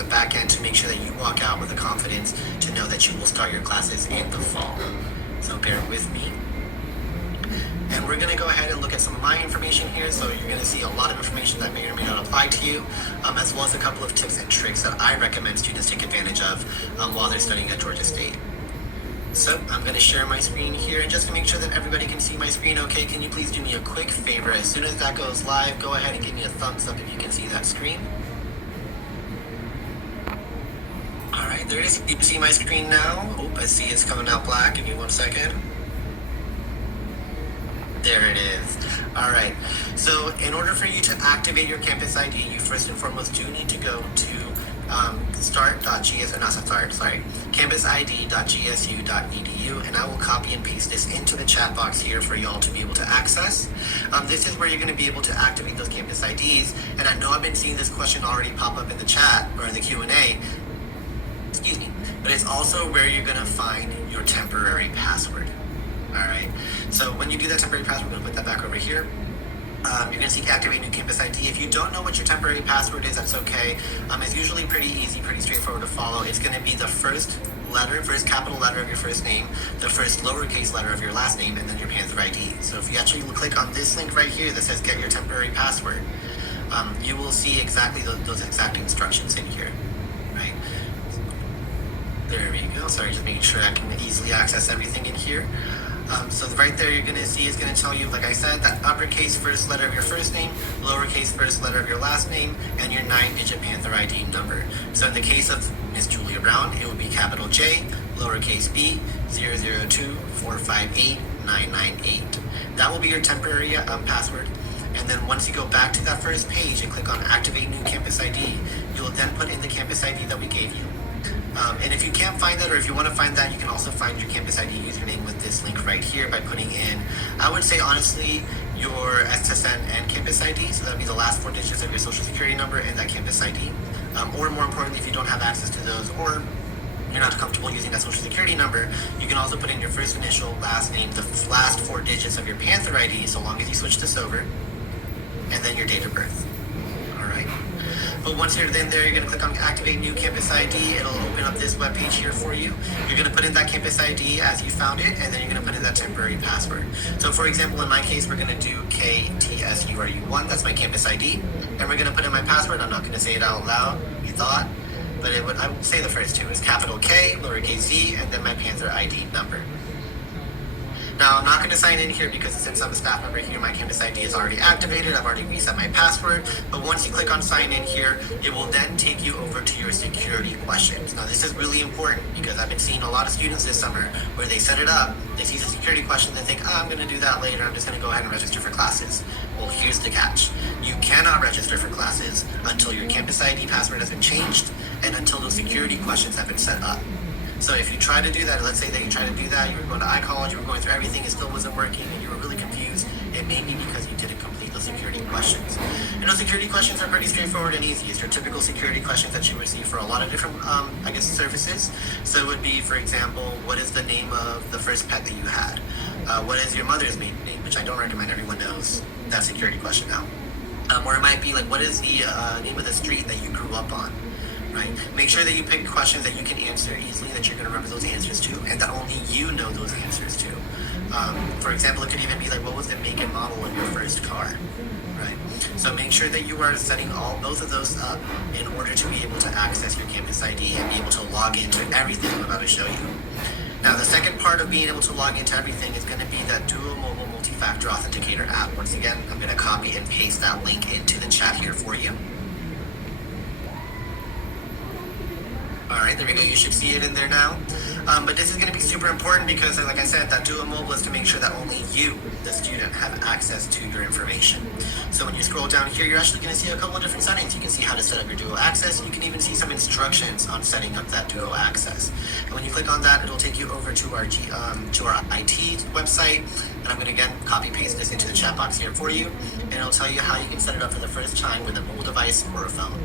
the back end to make sure that you walk out with the confidence to know that you will start your classes in the fall. So bear with me. And we're going to go ahead and look at some of my information here. So you're going to see a lot of information that may or may not apply to you, as well as a couple of tips and tricks that I recommend students take advantage of while they're studying at Georgia State. So I'm going to share my screen here, and just to make sure that everybody can see my screen okay, can you please do me a quick favor? As soon as that goes live, go ahead and give me a thumbs up if you can see that screen. All right, there it is. You can see my screen now. Oh, I see it's coming out black. Give me 1 second. There it is. All right. So in order for you to activate your campus ID, you first and foremost do need to go to campusID.gsu.edu, and I will copy and paste this into the chat box here for y'all to be able to access. This is where you're going to be able to activate those campus IDs, and I know I've been seeing this question already pop up in the chat or in the Q&A. Excuse me. But it's also where you're going to find your temporary password. All right. So when you do that temporary password, we're going to put that back over here. You're going to seek activate new campus ID. If you don't know what your temporary password is, that's okay. It's usually pretty easy, pretty straightforward to follow. It's going to be the first capital letter of your first name, the first lowercase letter of your last name, and then your Panther ID. So if you actually click on this link right here that says get your temporary password, you will see exactly those exact instructions in here, right? There we go. Sorry, just making sure I can easily access everything in here. So right there, you're going to see is going to tell you, like I said, that uppercase first letter of your first name, lowercase first letter of your last name, and your 9-digit Panther ID number. So in the case of Miss Julia Brown, it would be capital J, lowercase b, 002458998. That will be your temporary password. And then once you go back to that first page and click on Activate New Campus ID, you'll then put in the campus ID that we gave you. And if you can't find that, or if you want to find that, you can also find your campus ID username with this link right here by putting in, I would say honestly, your SSN and campus ID. So that would be the last 4 digits of your social security number and that campus ID. Or more importantly, if you don't have access to those, or you're not comfortable using that social security number, you can also put in your first initial, last name, the last 4 digits of your Panther ID, so long as you switch this over, and then your date of birth. All right. But once you're in there, you're going to click on Activate New Campus ID. It'll open up this web page here for you. You're going to put in that campus ID as you found it, and then you're going to put in that temporary password. So for example, in my case, we're going to do KTSURU1. That's my campus ID. And we're going to put in my password. I'm not going to say it out loud, you thought, but I would say the first two is capital K, lowercase z, and then my Panther ID number. Now, I'm not going to sign in here because since I'm a staff member here, my campus ID is already activated. I've already reset my password. But once you click on sign in here, it will then take you over to your security questions. Now, this is really important because I've been seeing a lot of students this summer where they set it up, they see the security questions, and think, I'm going to do that later. I'm just going to go ahead and register for classes. Well, here's the catch. You cannot register for classes until your campus ID password has been changed and until those security questions have been set up. So if you try to do that, let's say that you try to do that, you were going to iCollege, you were going through everything, it still wasn't working, and you were really confused, it may be because you didn't complete those security questions. And those security questions are pretty straightforward and easy. It's your typical security questions that you receive for a lot of different, services. So it would be, for example, what is the name of the first pet that you had? What is your mother's maiden name? Which I don't recommend everyone knows that security question now. Or it might be like, what is the name of the street that you grew up on? Right? Make sure that you pick questions that you can answer easily, that you're going to remember those answers to, and that only you know those answers to. For example, it could even be like, what was the make and model of your first car? Right? So make sure that you are setting both of those up in order to be able to access your campus ID and be able to log into everything I'm about to show you. Now, the second part of being able to log into everything is going to be that Duo Mobile Multi-Factor Authenticator app. Once again, I'm going to copy and paste that link into the chat here for you. All right, there we go. You should see it in there now. But this is going to be super important because, like I said, that Duo Mobile is to make sure that only you, the student, have access to your information. So when you scroll down here, you're actually going to see a couple of different settings. You can see how to set up your Duo Access. You can even see some instructions on setting up that Duo Access. And when you click on that, it'll take you over to our IT website. And I'm going to, again, copy paste this into the chat box here for you. And it'll tell you how you can set it up for the first time with a mobile device or a phone.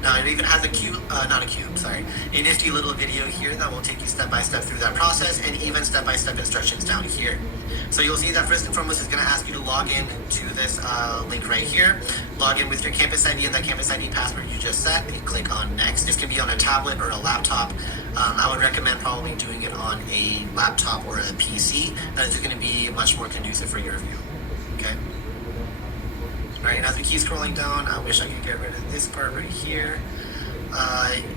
Now, it even has a nifty little video here that will take you step by step through that process and even step-by-step instructions down here. So you'll see that first and foremost is going to ask you to log in to this link right here. Log in with your campus ID and that campus ID password you just set, and you click on next. This can be on a tablet or a laptop. I would recommend probably doing it on a laptop or a PC. That is going to be much more conducive for your view. Okay. All right, and as we keep scrolling down, I wish I could get rid of this part right here.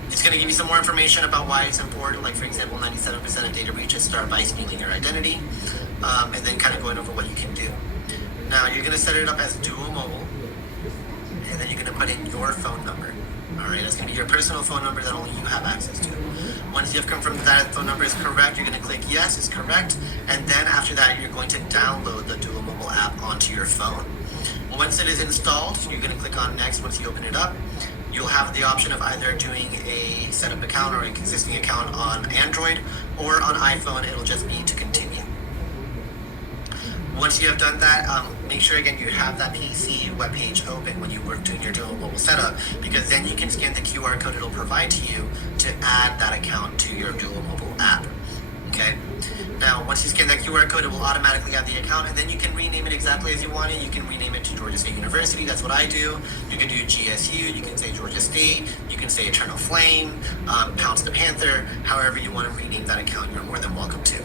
It's going to give you some more information about why it's important. Like, for example, 97% of data breaches start by stealing your identity, and then kind of going over what you can do. Now, you're going to set it up as dual mobile, and then you're going to put in your phone number. All right, it's going to be your personal phone number that only you have access to. Once you've confirmed that phone number is correct, you're going to click yes, it's correct, and then after that, you're going to download the dual mobile app onto your phone. Once it is installed, you're going to click on next. Once you open it up, you'll have the option of either doing a setup account or an existing account on Android, or on iPhone, it'll just be to continue. Once you have done that, make sure again you have that PC webpage open when you work doing your dual mobile setup, because then you can scan the QR code it'll provide to you to add that account to your dual mobile app. Okay. Now, once you scan that QR code, it will automatically add the account, and then you can rename it exactly as you want it. You can rename it to Georgia State University. That's what I do. You can do GSU. You can say Georgia State. You can say Eternal Flame, Pounce the Panther. However you want to rename that account, you're more than welcome to.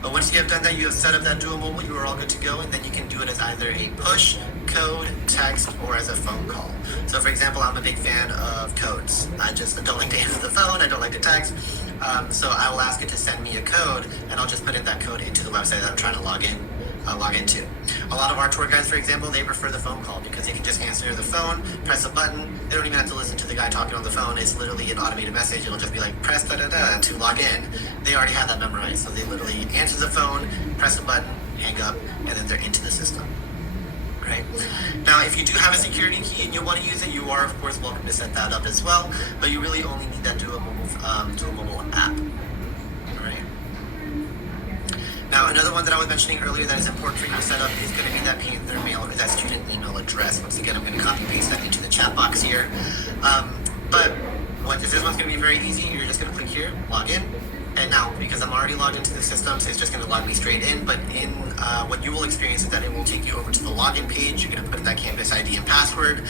But once you have done that, you have set up that dual mobile, you are all good to go, and then you can do it as either a push, code, text, or as a phone call. So, for example, I'm a big fan of codes. I just don't like to answer the phone. I don't like to text. So I will ask it to send me a code, and I'll just put in that code into the website that I'm trying to log into. A lot of our tour guides, for example, they prefer the phone call because they can just answer the phone, press a button. They don't even have to listen to the guy talking on the phone. It's literally an automated message. It'll just be like, press da-da-da to log in. They already have that memorized. So they literally answer the phone, press a button, hang up, and then they're into the system. Right? Now, if you do have a security key and you want to use it, you are, of course, welcome to set that up as well. But you really only need that dual mobile app. All right. Now, another one that I was mentioning earlier that is important for you to set up is going to be that Panther mail or that student email address. Once again, I'm going to copy paste that into the chat box here. But this one's going to be very easy. You're just going to click here, log in. And now, because I'm already logged into the system, so it's just going to log me straight in. But what you will experience is that it will take you over to the login page. You're going to put in that campus ID and password,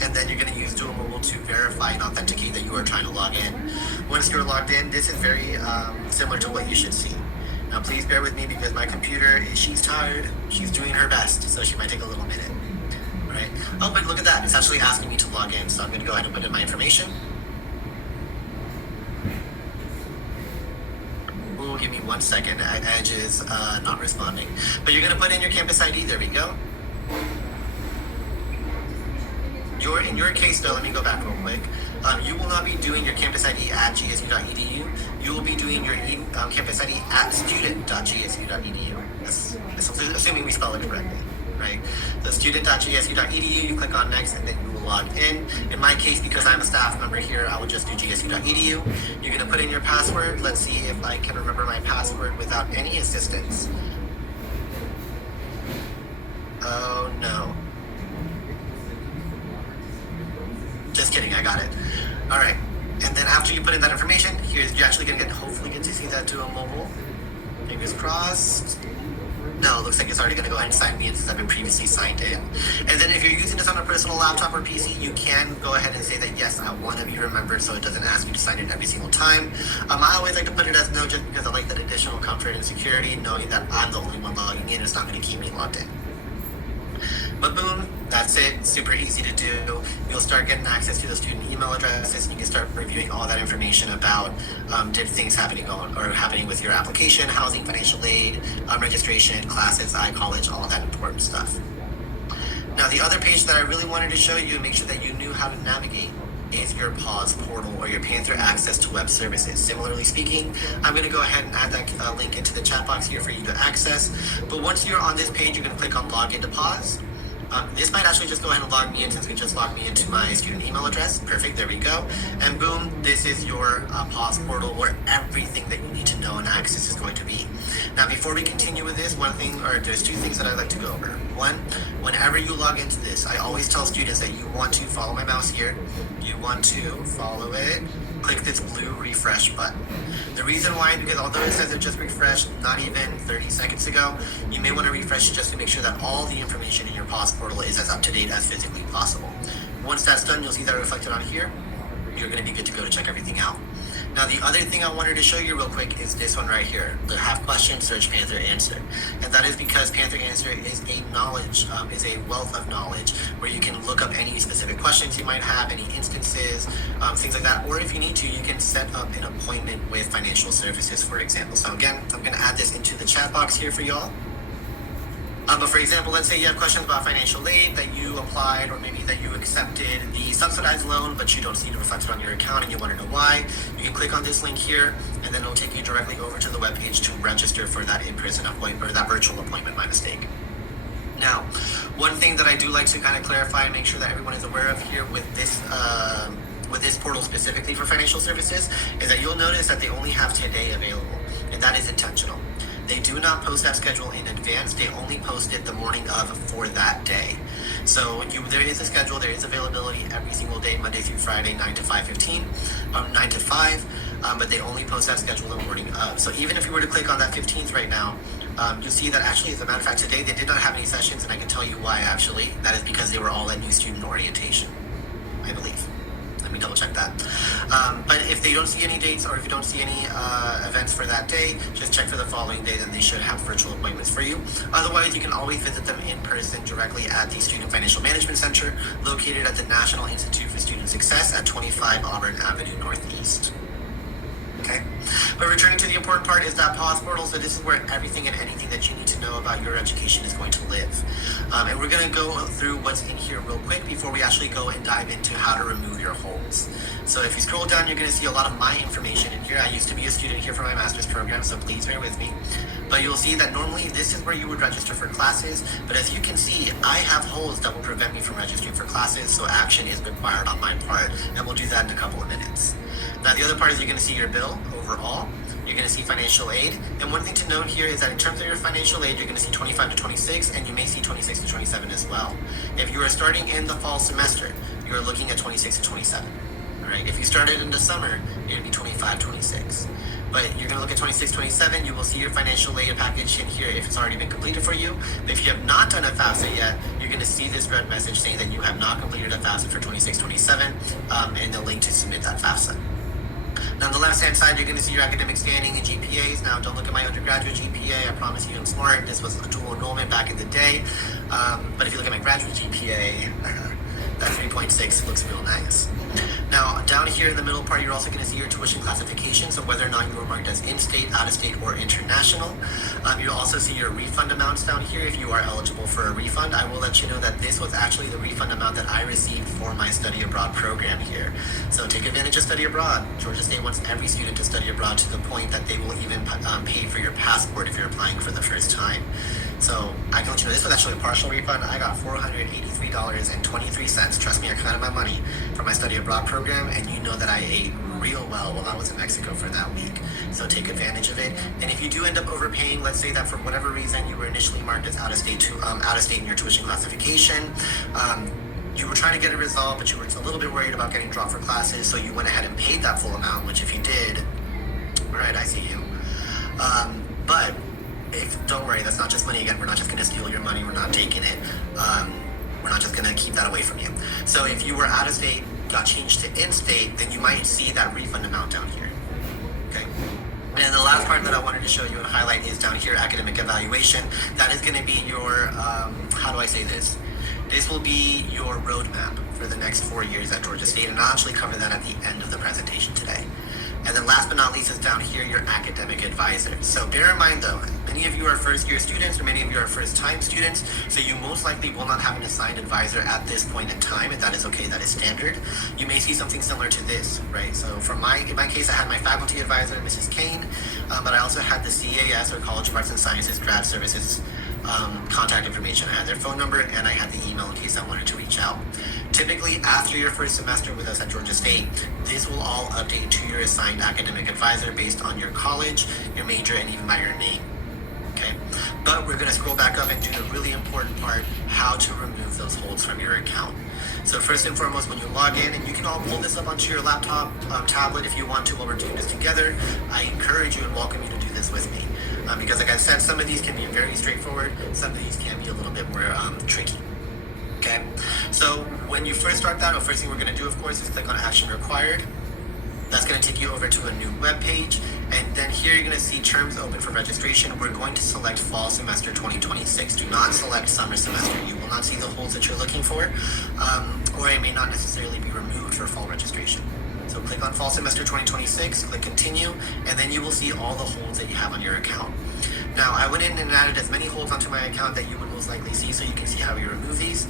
and then you're going to use Dual Mobile to verify and authenticate that you are trying to log in. Once you're logged in, this is very similar to what you should see. Now, please bear with me because my computer, she's tired. She's doing her best, so she might take a little minute. All right. Oh, but look at that. It's actually asking me to log in, so I'm going to go ahead and put in my information. Give me 1 second. Edge is not responding. But you're going to put in your campus ID. There we go. In your case, though, let me go back real quick. You will not be doing your campus ID at gsu.edu. You will be doing your campus ID at student.gsu.edu. That's assuming we spell it correctly, right? So student.gsu.edu, you click on next, and then you will log in. In my case, because I'm a staff member here, I would just do gsu.edu. You're going to put in your password. Let's see if I can remember my password without any assistance. Oh, no. Just kidding, I got it. All right. And then after you put in that information, you're actually going to hopefully get to see that Dual Mobile. Fingers crossed. No, it looks like it's already going to go ahead and sign me in since I've been previously signed in. And then if you're using this on a personal laptop or PC, you can go ahead and say that, yes, I want to be remembered, so it doesn't ask you to sign in every single time. I always like to put it as no, just because I like that additional comfort and security, knowing that I'm the only one logging in. It's not going to keep me logged in. But boom, that's it. Super easy to do. You'll start getting access to the student email addresses, and you can start reviewing all that information about things happening with your application, housing, financial aid, registration, classes, iCollege, all that important stuff. Now, the other page that I really wanted to show you and make sure that you knew how to navigate is your PAWS portal or your Panther Access to Web Services. Similarly speaking, I'm going to go ahead and add that link into the chat box here for you to access. But once you're on this page, you're going to click on Log into PAWS. This might actually just go ahead and log me in since we just logged me into my student email address. Perfect, there we go. And boom, this is your PAWS portal where everything that you need to know and access is going to be. Now, before we continue with this, there's two things that I'd like to go over. One, whenever you log into this, I always tell students that you want to follow my mouse here. You want to follow it, click this blue refresh button. The reason why, because although it says it just refreshed not even 30 seconds ago, you may want to refresh it just to make sure that all the information in your PAWS portal is as up to date as physically possible. Once that's done, you'll see that reflected on here. You're going to be good to go to check everything out. Now, the other thing I wanted to show you real quick is this one right here, the have question, search Panther answer. And that is because Panther answer is a wealth of knowledge where you can look up any specific questions you might have, any instances, things like that. Or if you need to, you can set up an appointment with financial services, for example. So again, I'm going to add this into the chat box here for y'all. But for example, let's say you have questions about financial aid that you applied, or maybe that you accepted the subsidized loan, but you don't see it reflected on your account and you want to know why. You can click on this link here, and then it'll take you directly over to the webpage to register for that in-person appointment, or that virtual appointment, my mistake. Now, one thing that I do like to kind of clarify and make sure that everyone is aware of here with this portal specifically for financial services is that you'll notice that they only have today available, and that is intentional. They do not post that schedule in advance. They only post it the morning of for that day. So there is a schedule, there is availability every single day, Monday through Friday, 9 to 5:15, 9 to 5, but they only post that schedule the morning of. So even if you were to click on that 15th right now, you'll see that actually, as a matter of fact, today they did not have any sessions, and I can tell you why actually. That is because they were all at new student orientation, I believe. Let me double check that. But if they don't see any dates, or if you don't see any events for that day, just check for the following day, then they should have virtual appointments for you. Otherwise, you can always visit them in person directly at the Student Financial Management Center, located at the National Institute for Student Success at 25 Auburn Avenue Northeast. Okay. But returning to the important part is that PAWS portal. So this is where everything and anything that you need to know about your education is going to live. And we're going to go through what's in here real quick before we actually go and dive into how to remove your holds. So if you scroll down, you're going to see a lot of my information in here. I used to be a student here for my master's program, so please bear with me. But you'll see that normally this is where you would register for classes. But as you can see, I have holds that will prevent me from registering for classes, so action is required on my part. And we'll do that in a couple of minutes. Now, the other part is you're going to see your bill overall. You're going to see financial aid. And one thing to note here is that in terms of your financial aid, you're going to see 25 to 26, and you may see 26 to 27 as well. If you are starting in the fall semester, you're looking at 26 to 27. All right. If you started in the summer, it would be 25, 26. But you're going to look at 26, 27. You will see your financial aid package in here if it's already been completed for you. But if you have not done a FAFSA yet, you're going to see this red message saying that you have not completed a FAFSA for 26, 27, and the link to submit that FAFSA. Now, on the left-hand side, you're going to see your academic standing and GPAs. Now, don't look at my undergraduate GPA. I promise you I'm smart. This was a dual enrollment back in the day. But if you look at my graduate GPA, that 3.6 looks real nice. Now, down here in the middle part, you're also going to see your tuition classification, so whether or not you are marked as in-state, out-of-state, or international. You'll also see your refund amounts down here if you are eligible for a refund. I will let you know that this was actually the refund amount that I received for my study abroad program here. So take advantage of study abroad. Georgia State wants every student to study abroad to the point that they will even pay for your passport if you're applying for the first time. So I can let you know this was actually a partial refund. I got $483.23. Trust me, I counted my money for my study abroad program, and you know that I ate real well while I was in Mexico for that week. So take advantage of it. And if you do end up overpaying, let's say that for whatever reason you were initially marked as out of state in your tuition classification, you were trying to get it resolved, but you were a little bit worried about getting dropped for classes, so you went ahead and paid that full amount, which if you did, all right, I see you. But don't worry, that's not just money. Again, we're not just going to steal your money. We're not taking it. We're not just going to keep that away from you. So if you were out of state, got changed to in-state, then you might see that refund amount down here. Okay. And the last part that I wanted to show you and highlight is down here, academic evaluation. That is going to be your, how do I say this? This will be your roadmap for the next 4 years at Georgia State, and I'll actually cover that at the end of the presentation today. And then last but not least is down here, your academic advisor. So bear in mind though, many of you are first year students or many of you are first time students, so you most likely will not have an assigned advisor at this point in time, and that is okay, that is standard. You may see something similar to this, right? So in my case, I had my faculty advisor, Mrs. Kane, but I also had the CAS, or College of Arts and Sciences Grad Services contact information. I had their phone number and I had the email in case I wanted to reach out. Typically, after your first semester with us at Georgia State, this will all update to your assigned academic advisor based on your college, your major, and even by your name. Okay, but we're going to scroll back up and do the really important part, how to remove those holds from your account. So first and foremost, when you log in, and you can all pull this up onto your laptop, tablet if you want to while we're doing this together, I encourage you and welcome you to do this with me. Because like I said, some of these can be very straightforward, some of these can be a little bit more tricky. Okay, so when you first start that, the first thing we're going to do, of course, is click on Action Required. That's going to take you over to a new web page, and then here you're going to see terms open for registration. We're going to select fall semester 2026. Do not select summer semester. You will not see the holds that you're looking for, or it may not necessarily be removed for fall registration. So click on fall semester 2026, click continue, and then you will see all the holds that you have on your account. Now, I went in and added as many holds onto my account that you would most likely see, so you can see how we remove these.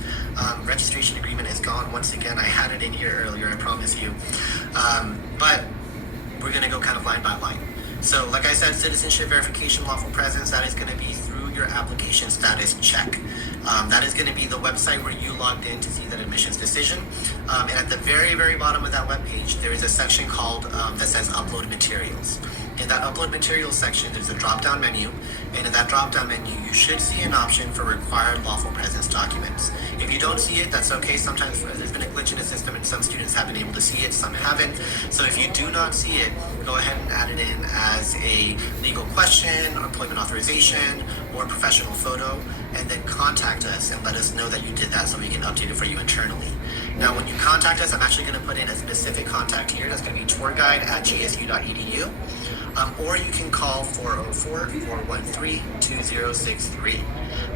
Registration agreement is gone. Once again, I had it in here earlier, I promise you. But we're going to go kind of line by line. So like I said, citizenship verification, lawful presence, that is going to be through your application status check. That is going to be the website where you logged in to see that admissions decision. And at the very, very bottom of that web page, there is a section called that says upload materials. In that upload materials section, there's a drop-down menu, and in that drop-down menu, you should see an option for required lawful presence documents. If you don't see it, that's okay. Sometimes there's been a glitch in the system, and some students have been able to see it, some haven't. So if you do not see it, go ahead and add it in as a legal question, or employment authorization, or professional photo, and then contact us and let us know that you did that so we can update it for you internally. Now, when you contact us, I'm actually going to put in a specific contact here. That's going to be tourguide@gsu.edu. Or you can call 404-413-2063.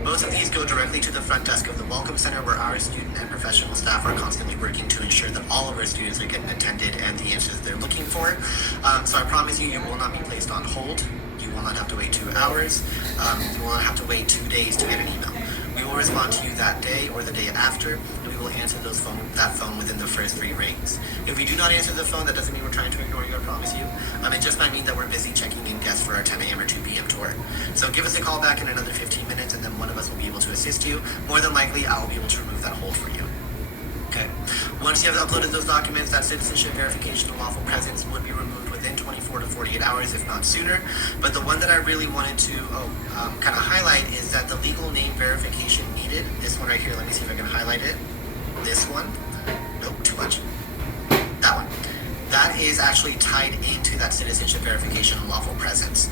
Both of these go directly to the front desk of the Welcome Center, where our student and professional staff are constantly working to ensure that all of our students are getting attended and the answers they're looking for. So I promise you, you will not be placed on hold. You will not have to wait 2 hours. You will not have to wait 2 days to get an email. We will respond to you that day or the day after, and we will answer that phone within the first 3 rings. If we do not answer the phone, that doesn't mean we're trying to ignore you, I promise you. It just might mean that we're busy checking in guests for our 10 a.m. or 2 p.m. tour. So give us a call back in another 15 minutes, and then one of us will be able to assist you. More than likely, I will be able to remove that hold for you. Okay. Once you have uploaded those documents, that citizenship verification and lawful presence would be removed within 24 to 48 hours, if not sooner. But the one that I really wanted to kind of highlight is that the legal name verification needed, this one right here, let me see if I can highlight it. This one, nope, too much. That one. That is actually tied into that citizenship verification and lawful presence.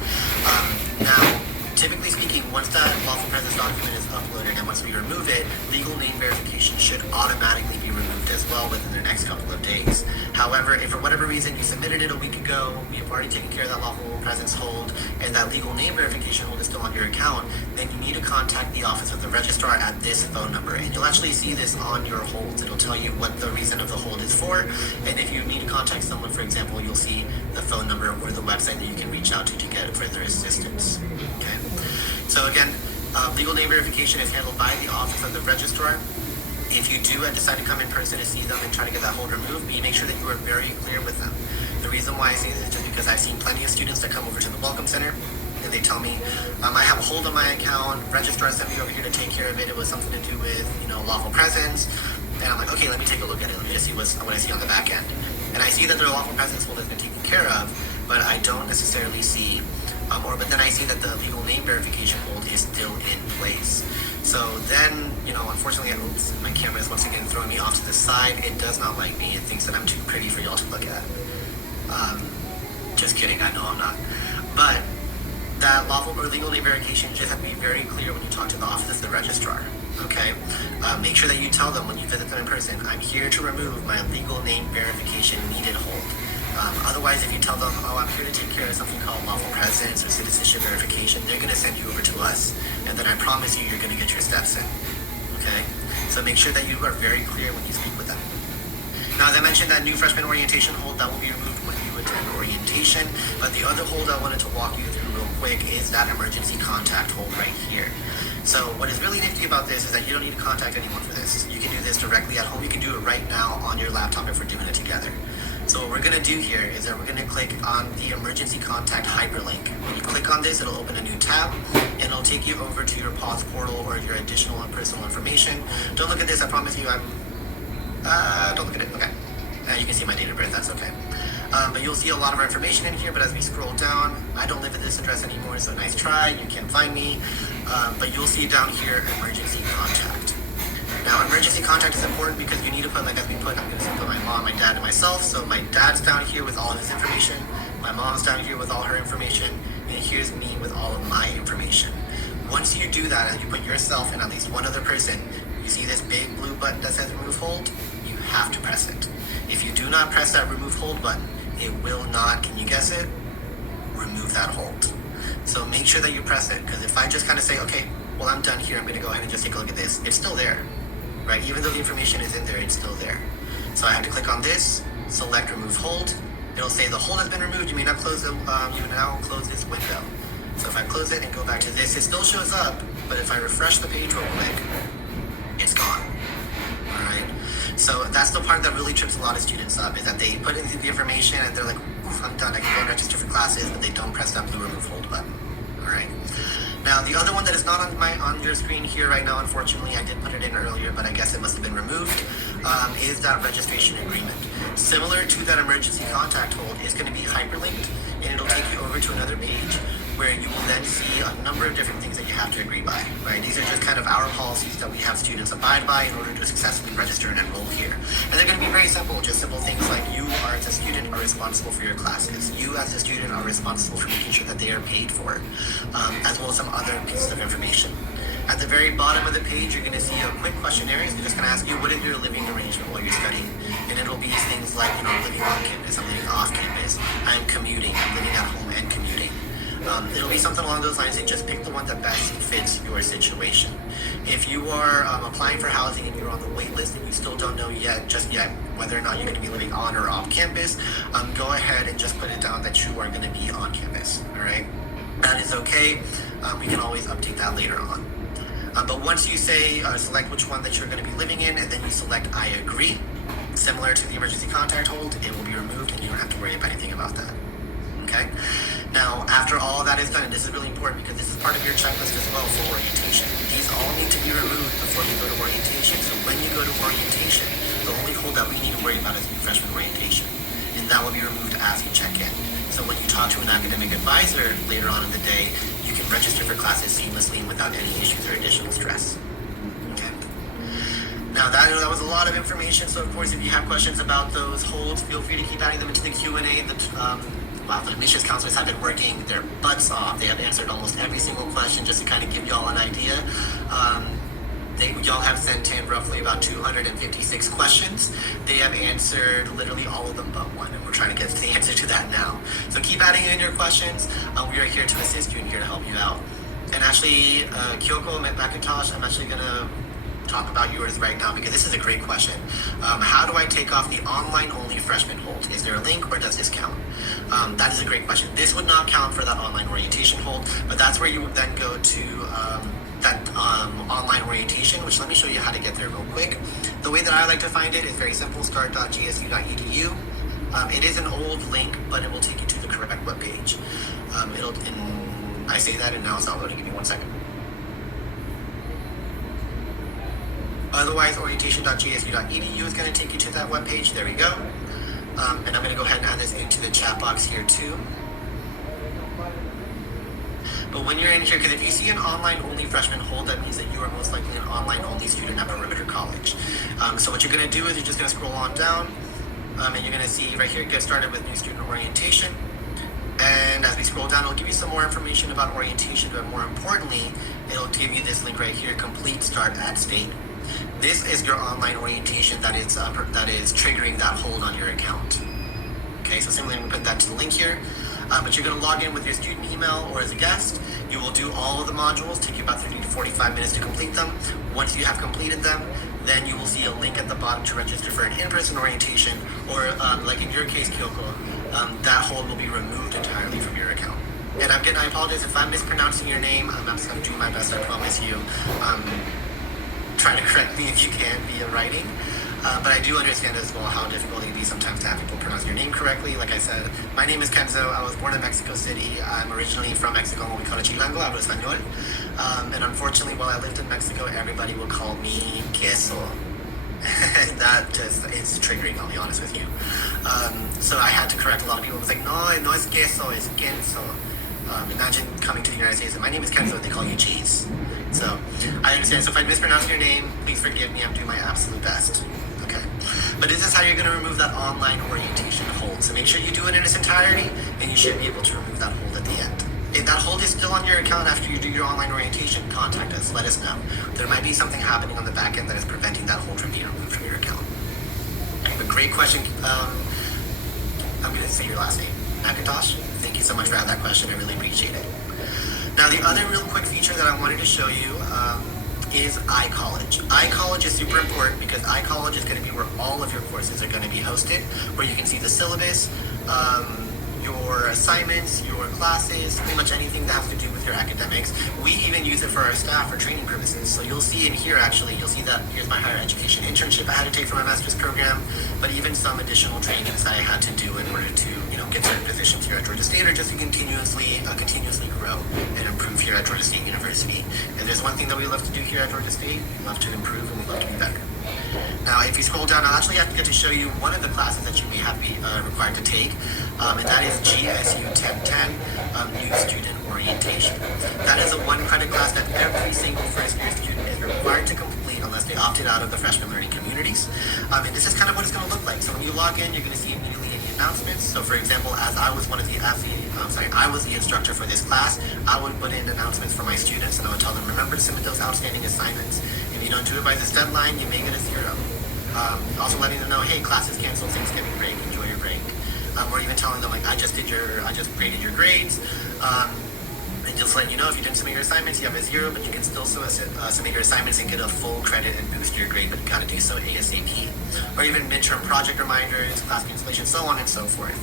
Now, typically speaking, once that lawful presence document is uploaded and once we remove it, legal name verification should automatically be removed as well within the next couple of days. However, if for whatever reason you submitted it a week ago, we have already taken care of that lawful presence hold, and that legal name verification hold is still on your account, then you need to contact the office of the registrar at this phone number. And you'll actually see this on your holds. It'll tell you what the reason of the hold is for, and if you need to contact someone, for example, you'll see the phone number or the website that you can reach out to get further assistance. Okay. So again, legal name verification is handled by the office of the registrar. If you do decide to come in person to see them and try to get that hold removed, make sure that you are very clear with them. The reason why I say this is just because I've seen plenty of students that come over to the Welcome Center and they tell me, I have a hold on my account, registrar sent me over here to take care of it. It was something to do with, lawful presence. And I'm like, okay, let me take a look at it. Let me just see what I see on the back end. And I see that their lawful presence hold has been taken care of, but I don't necessarily see but then I see that the legal name verification hold is still in place. So then, unfortunately, my camera is once again throwing me off to the side. It does not like me. It thinks that I'm too pretty for y'all to look at. Just kidding, I know I'm not. But that lawful or legal name verification just have to be very clear when you talk to the office of the registrar. Okay? Make sure that you tell them when you visit them in person, I'm here to remove my legal name verification needed hold. Otherwise, if you tell them, I'm here to take care of something called lawful presence or citizenship verification, they're going to send you over to us. And then I promise you, you're going to get your steps in. Okay? So make sure that you are very clear when you speak with them. Now, as I mentioned, that new freshman orientation hold, that will be removed when you attend orientation. But the other hold I wanted to walk you through real quick is that emergency contact hold right here. So what is really nifty about this is that you don't need to contact anyone for this. You can do this directly at home. You can do it right now on your laptop if we're doing it together. So what we're going to do here is that we're going to click on the emergency contact hyperlink. When you click on this, it'll open a new tab and it'll take you over to your PAWS portal or your additional and personal information. Don't look at this, I promise you don't look at it, okay. You can see my date of birth, that's okay. But you'll see a lot of our information in here, but as we scroll down, I don't live at this address anymore, so nice try, you can't find me. But you'll see down here, emergency contact. Now, emergency contact is important because you need to put, like as we put, I'm going to put my mom, my dad, and myself. So my dad's down here with all his information, my mom's down here with all her information, and here's me with all of my information. Once you do that, and you put yourself and at least one other person, you see this big blue button that says remove hold, you have to press it. If you do not press that remove hold button, it will not, can you guess it? Remove that hold. So make sure that you press it, because if I just kind of say, okay, well, I'm done here, I'm going to go ahead and just take a look at this, it's still there, right? Even though the information is in there, it's still there. So I have to click on this, select remove hold. It'll say the hold has been removed. You may not close it, you now close this window. So if I close it and go back to this, it still shows up, but if I refresh the page real quick, it's gone. All right. So that's the part that really trips a lot of students up, is that they put in the information and they're like, oof, I'm done, I can go and register for classes, but they don't press that blue remove hold button. All right. Now, the other one that is not on your screen here right now, unfortunately, I did put it in earlier, but I guess it must have been removed, is that registration agreement. Similar to that emergency contact hold, is going to be hyperlinked, and it'll take you over to another page where you will then see a number of different things that you have to agree by, right? These are just kind of our policies that we have students abide by in order to successfully register and enroll here. And they're going to be very simple, just simple things like you are, as a student, are responsible for your classes. You, as a student, are responsible for making sure that they are paid for, as well as some other pieces of information. At the very bottom of the page, you're going to see a quick questionnaire. It's just going to ask you, what is your living arrangement while you're studying? And it'll be things like, living on campus, I'm living off campus, I'm commuting, I'm living at home and commuting. It'll be something along those lines, and just pick the one that best fits your situation. If you are applying for housing and you're on the wait list and you still don't know just yet, whether or not you're going to be living on or off campus, go ahead and just put it down that you are going to be on campus, all right? That is okay. We can always update that later on. But once you say, select which one that you're going to be living in, and then you select I agree, similar to the emergency contact hold, it will be removed and you don't have to worry about anything about that. Okay? Now, after all that is done, and this is really important because this is part of your checklist as well for orientation. These all need to be removed before you go to orientation. So when you go to orientation, the only hold that we need to worry about is new freshman orientation. And that will be removed as you check in. So when you talk to an academic advisor later on in the day, you can register for classes seamlessly and without any issues or additional stress. Okay. Now that was a lot of information. So of course, if you have questions about those holds, feel free to keep adding them into the Q&A. Wow, the admissions counselors have been working their butts off. They have answered almost every single question just to kind of give y'all an idea. Y'all have sent in roughly about 256 questions. They have answered literally all of them but one, and we're trying to get to the answer to that now. So keep adding in your questions. We are here to assist you and here to help you out. And actually, Kyoko McIntosh, I'm actually going to talk about yours right now because this is a great question. How do I take off the online-only freshman hold? Is there a link or does this count? That is a great question. This would not count for that online orientation hold, but that's where you would then go to that online orientation, which let me show you how to get there real quick. The way that I like to find it is very simple, start.gsu.edu. It is an old link, but it will take you to the correct webpage. I say that and now it's not loading. Give me 1 second. Otherwise, orientation.gsu.edu is going to take you to that webpage. There we go. And I'm going to go ahead and add this into the chat box here too. But when you're in here, because if you see an online-only freshman hold, that means that you are most likely an online-only student at Perimeter College. So what you're going to do is you're just going to scroll on down, and you're going to see right here, get started with new student orientation. And as we scroll down, it'll give you some more information about orientation, but more importantly, it'll give you this link right here, complete start at state. This is your online orientation that is triggering that hold on your account. Okay, so simply I'm going to put that to the link here. But you're going to log in with your student email or as a guest. You will do all of the modules, take you about 30 to 45 minutes to complete them. Once you have completed them, then you will see a link at the bottom to register for an in-person orientation, or like in your case, Kyoko, that hold will be removed entirely from your account. And I apologize if I'm mispronouncing your name. I'm just going to do my best, I promise you. Try to correct me if you can via writing. But I do understand as well how difficult it can be sometimes to have people pronounce your name correctly. Like I said, my name is Kenzo. I was born in Mexico City. I'm originally from Mexico, and we call it Chilango, hablo español. And unfortunately, while I lived in Mexico, everybody would call me queso. That just is triggering, I'll be honest with you. So I had to correct a lot of people. It was like, no es queso, it's Kenzo. Imagine coming to the United States and my name is Kenzo and they call you cheese. So I understand. So if I mispronounce your name, please forgive me. I'm doing my absolute best. Okay. But this is how you're going to remove that online orientation hold. So make sure you do it in its entirety, and you should be able to remove that hold at the end. If that hold is still on your account after you do your online orientation, contact us. Let us know. There might be something happening on the back end that is preventing that hold from being removed from your account. But great question. I'm going to say your last name. Nakatosh. Thank you so much for that question. I really appreciate it. Now, the other real quick feature that I wanted to show you is iCollege. iCollege is super important because iCollege is going to be where all of your courses are going to be hosted, where you can see the syllabus, your assignments, your classes, pretty much anything that has to do with your academics. We even use it for our staff for training purposes. So you'll see in here, actually, you'll see that here's my higher education internship I had to take for my master's program, but even some additional trainings that I had to do in order to, get certain positions here at Georgia State, or just to continuously grow and improve here at Georgia State University. If there's one thing that we love to do here at Georgia State, we love to improve and we love to be better. Now, if you scroll down, I'll actually have to get to show you one of the classes that you may have be required to take, and that is GSU 1010, New Student Orientation. That is a one-credit class that every single first-year student is required to complete unless they opted out of the freshman learning communities. And this is kind of what it's going to look like. So when you log in, you're going to see immediately announcements. So for example, as I was I was the instructor for this class, I would put in announcements for my students and I would tell them, remember to submit those outstanding assignments. If you don't do it by this deadline, you may get a 0. Also letting them know, hey, class is canceled, Thanksgiving break, enjoy your break. Or even telling them, like, I just graded your grades. And just letting you know, if you didn't submit your assignments, you have a 0, but you can still submit your assignments and get a full credit and boost your grade, but you gotta do so ASAP. Or even midterm project reminders, class cancellation, so on and so forth.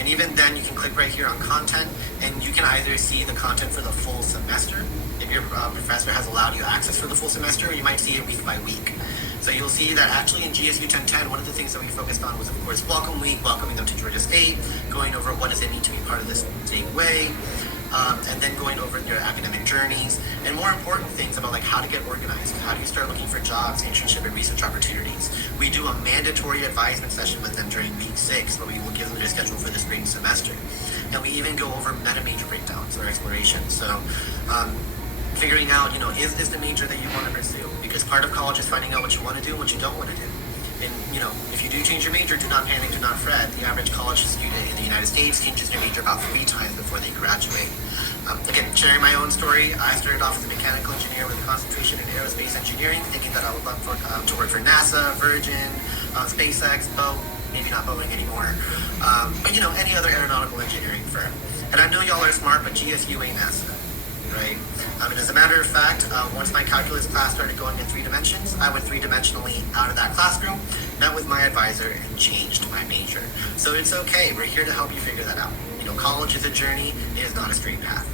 And even then, you can click right here on content, and you can either see the content for the full semester, if your professor has allowed you access for the full semester, or you might see it week by week. So you'll see that actually in GSU 1010, one of the things that we focused on was, of course, Welcome Week, welcoming them to Georgia State, going over what does it mean to be part of this state way, and then going over their academic journeys, and more important things about like how to get organized, how do you start looking for jobs, internship, and research opportunities. We do a mandatory advisement session with them during week 6, where we will give them their schedule for the spring semester. And we even go over meta major breakdowns or explorations. So figuring out, is this the major that you want to pursue? Because part of college is finding out what you want to do and what you don't want to do. And, if you do change your major, do not panic, do not fret. The average college student in the United States changes their major about 3 times before they graduate. Again, sharing my own story, I started off as a mechanical engineer with a concentration in aerospace engineering, thinking that I would love to work for NASA, Virgin, SpaceX, maybe not Boeing anymore, but any other aeronautical engineering firm. And I know y'all are smart, but GSU ain't NASA, right? And as a matter of fact, once my calculus class started going in 3 dimensions, I went 3-dimensionally out of that classroom, met with my advisor, and changed my major. So it's okay. We're here to help you figure that out. College is a journey. It is not a straight path.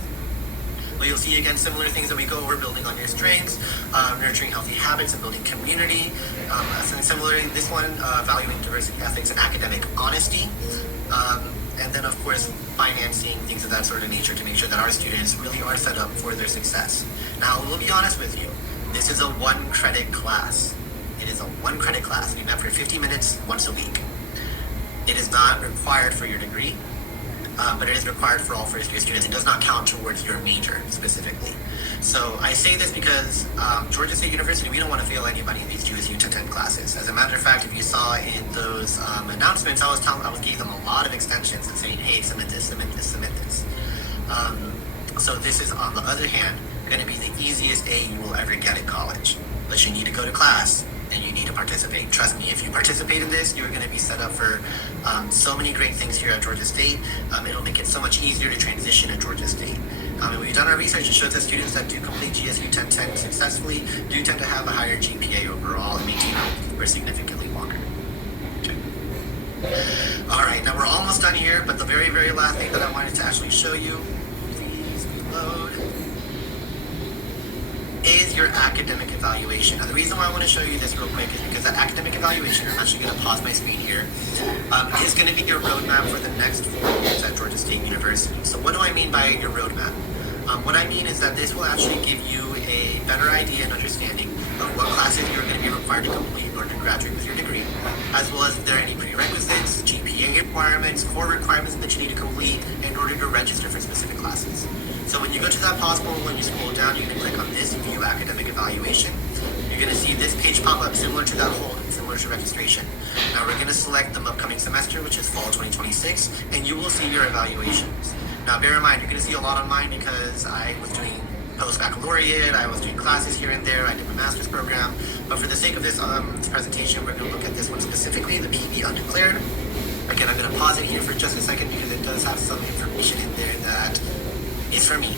But you'll see, again, similar things that we go over, building on your strengths, nurturing healthy habits, and building community. And similarly, this one, valuing diversity, ethics, and academic honesty. And then, of course, financing, things of that sort of nature to make sure that our students really are set up for their success. Now, we'll be honest with you. This is a 1-credit class. It is a 1-credit class. We met for 50 minutes once a week. It is not required for your degree, but it is required for all first-year students. It does not count towards your major specifically. So I say this because Georgia State University, we don't want to fail anybody in these GSU 1010 classes. As a matter of fact, if you saw in those announcements, I was giving them a lot of extensions and saying, hey, submit this, submit this, submit this. So this is, on the other hand, going to be the easiest A you will ever get in college. But you need to go to class and you need to participate. Trust me, if you participate in this, you're going to be set up for so many great things here at Georgia State. It'll make it so much easier to transition at Georgia State. And we've done our research. It shows that students that do complete GSU 1010 successfully do tend to have a higher GPA overall and maintain for significantly longer. Okay. All right, now we're almost done here, but the very, very last thing that I wanted to actually show you, please reload, is your academic evaluation. Now, the reason why I want to show you this real quick is because that academic evaluation, I'm actually going to pause my screen here, is going to be your roadmap for the next 4 years at Georgia State University. So what do I mean by your roadmap? What I mean is that this will actually give you a better idea and understanding of what classes you're going to be required to complete in order to graduate with your degree, as well as if there are any prerequisites, GPA requirements, core requirements that you need to complete in order to register for specific classes. So when you go to that pause button, when you scroll down, you're going to click on this View Academic Evaluation. You're going to see this page pop up similar to that hold, similar to registration. Now we're going to select the upcoming semester, which is fall 2026, and you will see your evaluations. Now bear in mind, you're going to see a lot on mine because I was doing post-baccalaureate, I was doing classes here and there, I did my master's program, but for the sake of this presentation, we're going to look at this one specifically, the PB Undeclared. Again, I'm going to pause it here for just a second because it does have some information in there that is for me.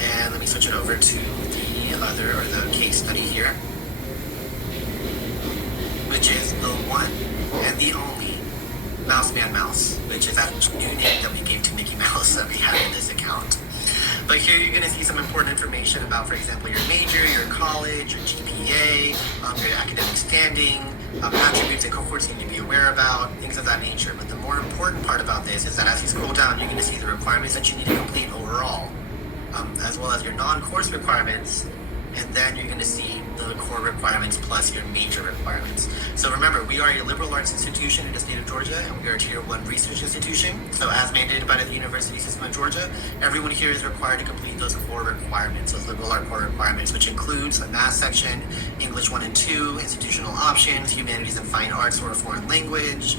And let me switch it over to the case study here, which is the one and the only Mouse Man Mouse, which is that new name that we gave to Mickey Mouse that we have in this account. But here you're going to see some important information about, for example, your major, your college, your GPA, your academic standing, attributes and cohorts you need to be aware about, things of that nature. But the more important part about this is that as you scroll down, you're going to see the requirements that you need to complete overall, as well as your non-course requirements, and then you're going to see the core requirements plus your major requirements. So remember, we are a liberal arts institution in the state of Georgia, and we are a Tier 1 research institution. So as mandated by the University System of Georgia, everyone here is required to complete those core requirements, those liberal art core requirements, which includes a math section, English 1 and 2, institutional options, humanities and fine arts or a foreign language.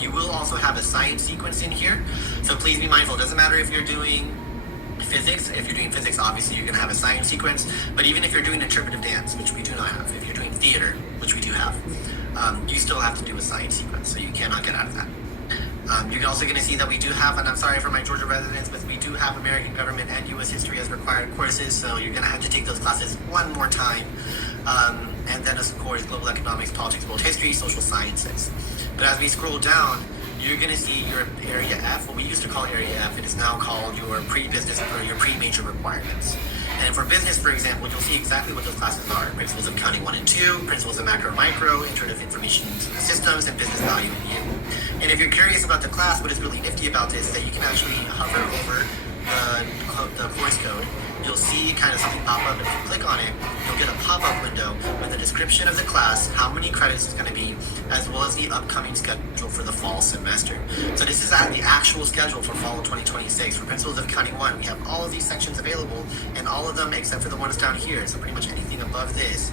You will also have a science sequence in here. So please be mindful, it doesn't matter if you're doing physics. If you're doing physics, obviously you're going to have a science sequence, but even if you're doing interpretive dance, which we do not have, if you're doing theater, which we do have, you still have to do a science sequence, so you cannot get out of that. You're also going to see that we do have, and I'm sorry for my Georgia residents, but we do have American government and U.S. history as required courses, so you're going to have to take those classes one more time. And then, of course, global economics, politics, world history, social sciences. But as we scroll down, you're going to see your Area F, what we used to call Area F, it is now called your pre-business or your pre-major requirements. And for business, for example, you'll see exactly what those classes are. Principles of Accounting 1 and 2, Principles of Macro and Micro, Intro to Information Systems, and Business Value and You. And if you're curious about the class, what is really nifty about this is that you can actually hover over the course code. You'll see kind of something pop up. If you click on it, you'll get a pop-up window with the description of the class, how many credits it's going to be, as well as the upcoming schedule for the fall semester. So this is the actual schedule for fall of 2026. For Principles of Accounting 1, we have all of these sections available, and all of them, except for the ones down here, so pretty much anything above this,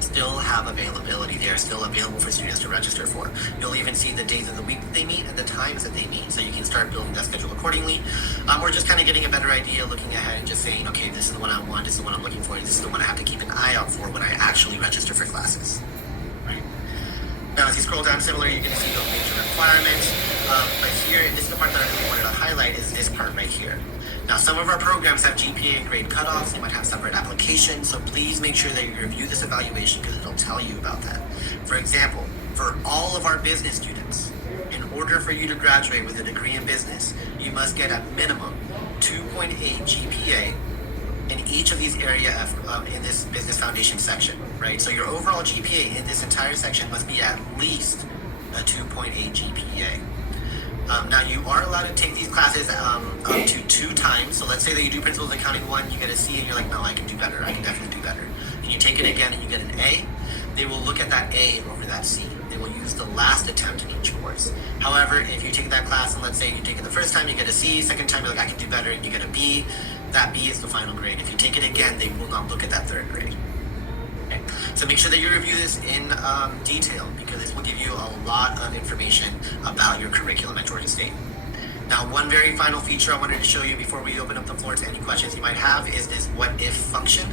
still have availability. They are still available for students to register for. You'll even see the days of the week that they meet and the times that they meet, so you can start building that schedule accordingly. We're just kind of getting a better idea, looking ahead and just saying, okay, this is the one I want, this is the one I'm looking for, this is the one I have to keep an eye out for when I actually register for classes. Right? Now, as you scroll down, similarly, you can see those major requirements. But here, this is the part that I really wanted to highlight, is this part right here. Now, some of our programs have GPA and grade cutoffs. They might have separate applications, so please make sure that you review this evaluation because it'll tell you about that. For example, for all of our business students, in order for you to graduate with a degree in business, you must get at minimum 2.8 GPA in each of these area in this business foundation section, right? So your overall GPA in this entire section must be at least a 2.8 GPA. Now, you are allowed to take these classes up to 2 times. So let's say that you do Principles of Accounting 1, you get a C, and you're like, no, I can do better. I can definitely do better. And you take it again, and you get an A. They will look at that A over that C. They will use the last attempt in each course. However, if you take that class, and let's say you take it the first time, you get a C. Second time, you're like, I can do better, and you get a B. That B is the final grade. If you take it again, they will not look at that third grade. Okay. So make sure that you review this in detail, because this will give you a lot of information about your curriculum at Georgia State. Now, one very final feature I wanted to show you before we open up the floor to any questions you might have is this what if function.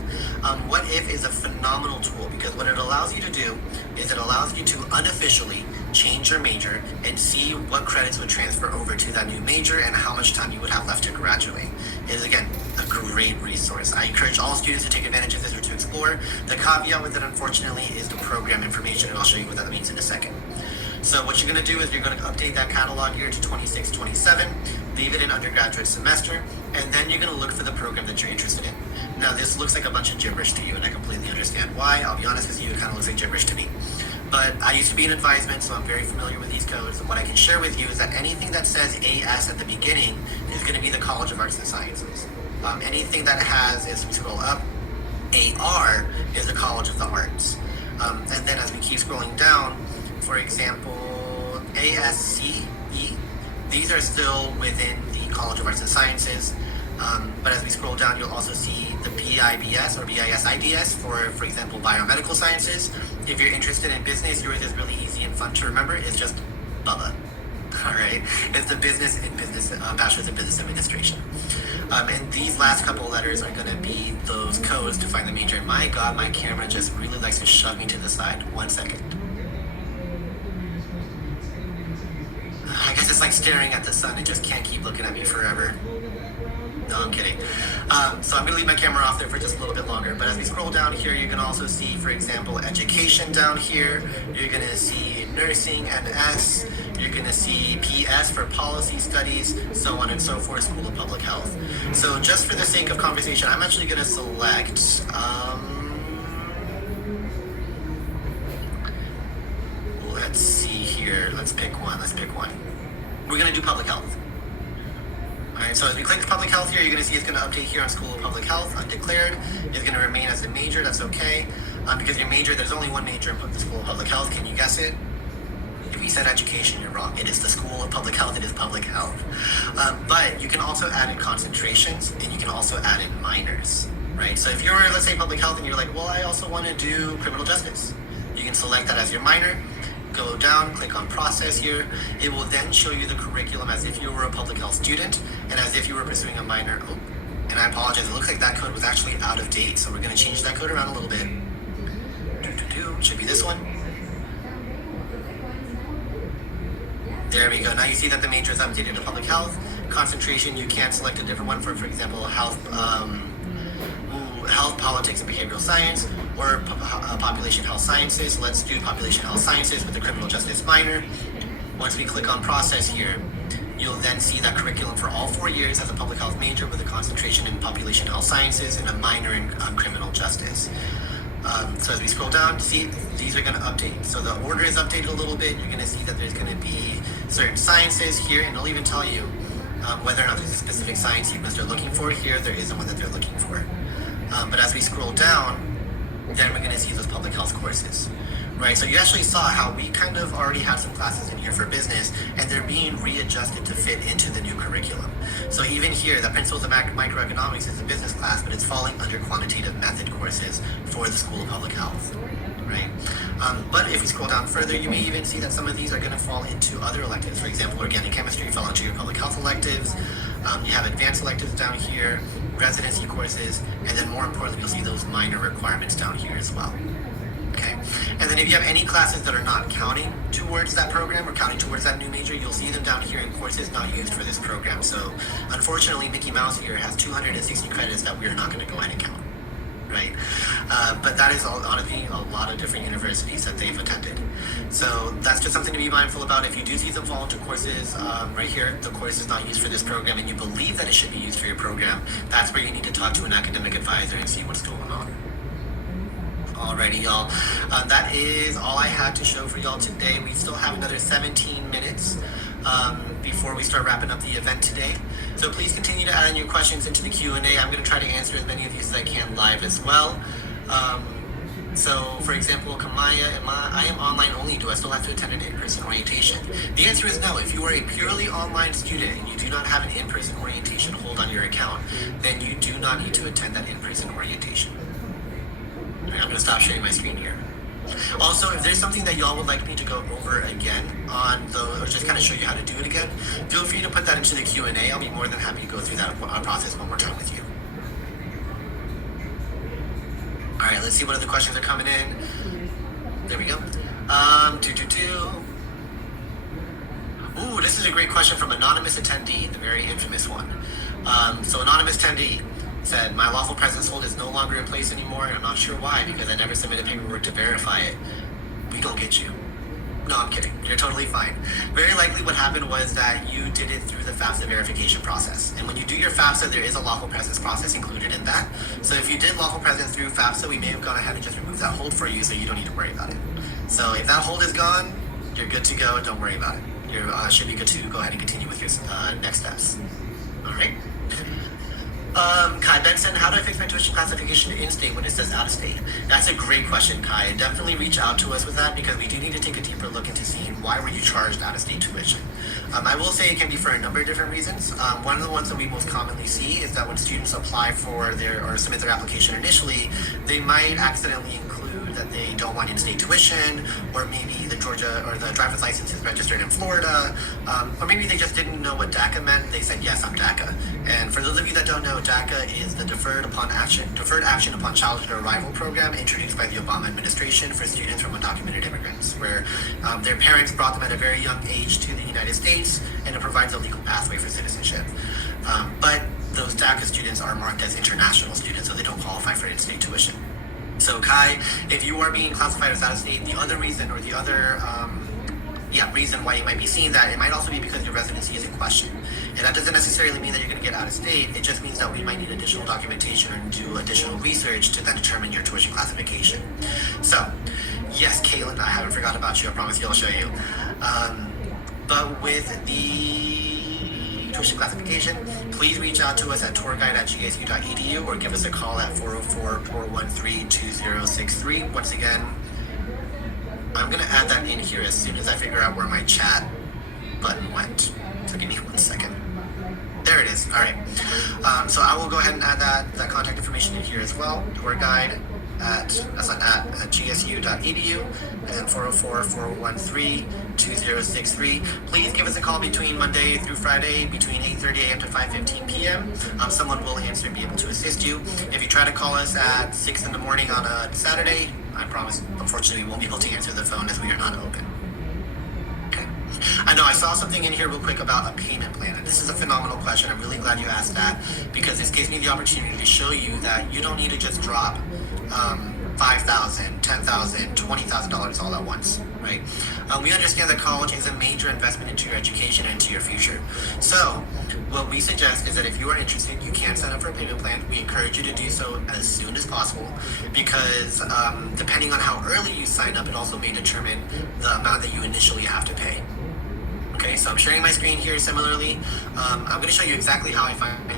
What if is a phenomenal tool, because what it allows you to do is it allows you to unofficially change your major and see what credits would transfer over to that new major and how much time you would have left to graduate. It is, again, a great resource. I encourage all students to take advantage of this or to explore. The caveat with it, unfortunately, is the program information, and I'll show you what that means in a second. So what you're going to do is you're going to update that catalog year to 26, 27, leave it in undergraduate semester, and then you're going to look for the program that you're interested in. Now, this looks like a bunch of gibberish to you, and I completely understand why. I'll be honest with you, it kind of looks like gibberish to me. But I used to be in advisement, so I'm very familiar with these codes. And what I can share with you is that anything that says AS at the beginning is going to be the College of Arts and Sciences. Anything that has, as we scroll up, AR is the College of the Arts. And then as we keep scrolling down, for example, ASCE, these are still within the College of Arts and Sciences. But as we scroll down, you'll also see the BIBS or BISIDS for example, biomedical sciences. If you're interested in business, yours is really easy and fun to remember. It's just BUBA. All right, it's the Business in Business, Bachelor's in Business Administration. And these last couple letters are going to be those codes to find the major. My God, my camera just really likes to shove me to the side. 1 second. I guess it's like staring at the sun. It just can't keep looking at me forever. No, I'm kidding. So I'm going to leave my camera off there for just a little bit longer. But as we scroll down here, you can also see, for example, education down here. You're going to see nursing, NS. You're going to see PS for policy studies, so on and so forth, School of Public Health. So just for the sake of conversation, I'm actually going to select... let's see here. Let's pick one. We're going to do public health. Alright, so as we click public health here, you're going to see it's going to update here on School of Public Health, undeclared. It's going to remain as a major, that's okay. Because your major, there's only one major in the School of Public Health. Can you guess it? If you said education, you're wrong. It is the School of Public Health, it is public health. But you can also add in concentrations, and you can also add in minors, right? So if you're, let's say, public health, and you're like, well, I also want to do criminal justice. You can select that as your minor. Go down, click on process here. It will then show you the curriculum as if you were a public health student and as if you were pursuing a minor. Oh, and I apologize, it looks like that code was actually out of date, so we're going to change that code around a little bit. Should be this one. There we go. Now you see that the major is updated to public health. Concentration, you can select a different one for example, health, politics, and behavioral science, or population health sciences. Let's do population health sciences with the criminal justice minor. Once we click on process here, you'll then see that curriculum for all 4 years as a public health major with a concentration in population health sciences and a minor in criminal justice. So as we scroll down, see, these are going to update. So the order is updated a little bit. You're going to see that there's going to be certain sciences here, and it'll even tell you whether or not there's a specific science sequence they're looking for. Here, there isn't one that they're looking for. But as we scroll down, then we're going to see those public health courses, right? So you actually saw how we kind of already have some classes in here for business, and they're being readjusted to fit into the new curriculum. So even here, the Principles of Microeconomics is a business class, but it's falling under quantitative method courses for the School of Public Health, right? But if we scroll down further, you may even see that some of these are going to fall into other electives. For example, organic chemistry fall into your public health electives. You have advanced electives down here, residency courses, and then more importantly, you'll see those minor requirements down here as well. Okay, and then if you have any classes that are not counting towards that program or counting towards that new major, you'll see them down here in courses not used for this program. So unfortunately, Mickey Mouse here has 260 credits that we're not going to go ahead and count, right? But that is honestly a lot of different universities that they've attended. So that's just something to be mindful about. If you do see them fall into courses, right here, the course is not used for this program, and you believe that it should be used for your program, that's where you need to talk to an academic advisor and see what's going on. Alrighty, y'all. That is all I had to show for y'all today. We still have another 17 minutes before we start wrapping up the event today. So please continue to add in your questions into the Q&A. I'm going to try to answer as many of these as I can live as well. So, for example, Kamaya, I am online only. Do I still have to attend an in-person orientation? The answer is no. If you are a purely online student and you do not have an in-person orientation hold on your account, then you do not need to attend that in-person orientation. I'm going to stop sharing my screen here. Also, if there's something that y'all would like me to go over again or just kind of show you how to do it again, feel free to put that into the Q&A. I'll be more than happy to go through that process one more time with you. All right, let's see what other questions are coming in. There we go. Ooh, this is a great question from anonymous attendee, the very infamous one. So anonymous attendee said, my lawful presence hold is no longer in place anymore, and I'm not sure why, because I never submitted paperwork to verify it. We don't get you. No, I'm kidding. You're totally fine. Very likely what happened was that you did it through the FAFSA verification process. And when you do your FAFSA, there is a lawful presence process included in that. So if you did lawful presence through FAFSA, we may have gone ahead and just removed that hold for you so you don't need to worry about it. So if that hold is gone, you're good to go. Don't worry about it. You should be good to go ahead and continue with your next steps. All right. Kai Benson, how do I fix my tuition classification in-state when it says out-of-state? That's a great question, Kai. Definitely reach out to us with that because we do need to take a deeper look into seeing why were you charged out-of-state tuition. I will say it can be for a number of different reasons. One of the ones that we most commonly see is that when students apply for or submit their application initially, they might accidentally include that they don't want in-state tuition, or maybe the Georgia or the driver's license is registered in Florida, or maybe they just didn't know what DACA meant. They said, yes, I'm DACA. And for those of you that don't know, DACA is the Deferred Action Upon Childhood Arrival program introduced by the Obama administration for students from undocumented immigrants, where their parents brought them at a very young age to the United States, and it provides a legal pathway for citizenship. But those DACA students are marked as international students, so they don't qualify for in-state tuition. So Kai, if you are being classified as out-of-state, the other reason or the other reason why you might be seeing that, it might also be because your residency is in question. And that doesn't necessarily mean that you're going to get out of state. It just means that we might need additional documentation or do additional research to then determine your tuition classification. So, yes, Caitlin, I haven't forgotten about you. I promise you I'll show you. But with the tuition classification, please reach out to us at tourguide@gsu.edu or give us a call at 404-413-2063. Once again, I'm going to add that in here as soon as I figure out where my chat button went. So give me 1 second. There it is. All right. So I will go ahead and add that contact information in here as well. Tour guide at gsu.edu and 404-413-2063. Please give us a call between Monday through Friday between 8:30 a.m. to 5:15 p.m. Someone will answer and be able to assist you. If you try to call us at 6 in the morning on a Saturday, I promise, unfortunately, we won't be able to answer the phone as we are not open. Okay. I know I saw something in here real quick about a payment plan, and this is a phenomenal question. I'm really glad you asked that because this gives me the opportunity to show you that you don't need to just drop $5,000, $10,000, $20,000 all at once, right? We understand that college is a major investment into your education and into your future. So what we suggest is that if you are interested, you can sign up for a payment plan. We encourage you to do so as soon as possible because depending on how early you sign up, it also may determine the amount that you initially have to pay. Okay, so I'm sharing my screen here similarly. I'm going to show you exactly how I find it.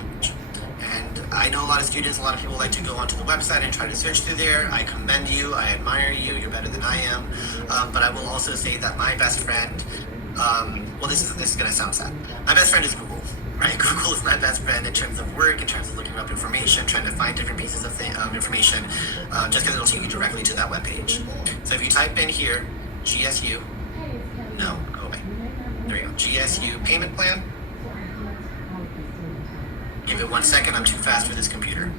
And I know a lot of students, a lot of people like to go onto the website and try to search through there. I commend you. I admire you. You're better than I am. But I will also say that my best friend, this is going to sound sad. My best friend is Google, right? Google is my best friend in terms of work, in terms of looking up information, trying to find different pieces of information, just because it'll take you directly to that webpage. So if you type in here, GSU, no, go away. There you go, GSU payment plan. Give it 1 second, I'm too fast for this computer.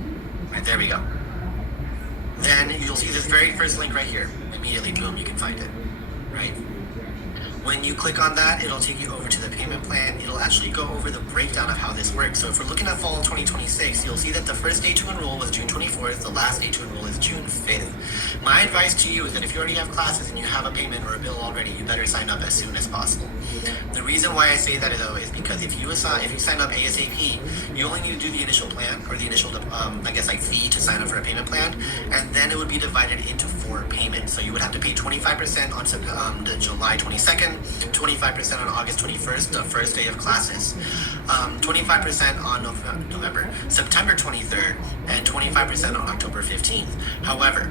Right, there we go. Then you'll see this very first link right here. Immediately, boom, you can find it, right? When you click on that, it'll take you over to the payment plan. It'll actually go over the breakdown of how this works. So if we're looking at fall 2026, you'll see that the first day to enroll was June 24th. The last day to enroll is June 5th. My advice to you is that if you already have classes and you have a payment or a bill already, you better sign up as soon as possible. The reason why I say that though is because if you sign up ASAP, you only need to do the initial plan or the initial, fee to sign up for a payment plan, and then it would be divided into 4 payments. So you would have to pay 25% on the July 22nd, 25% on August 21st, the first day of classes, 25% on September 23rd, and 25% on October 15th. However,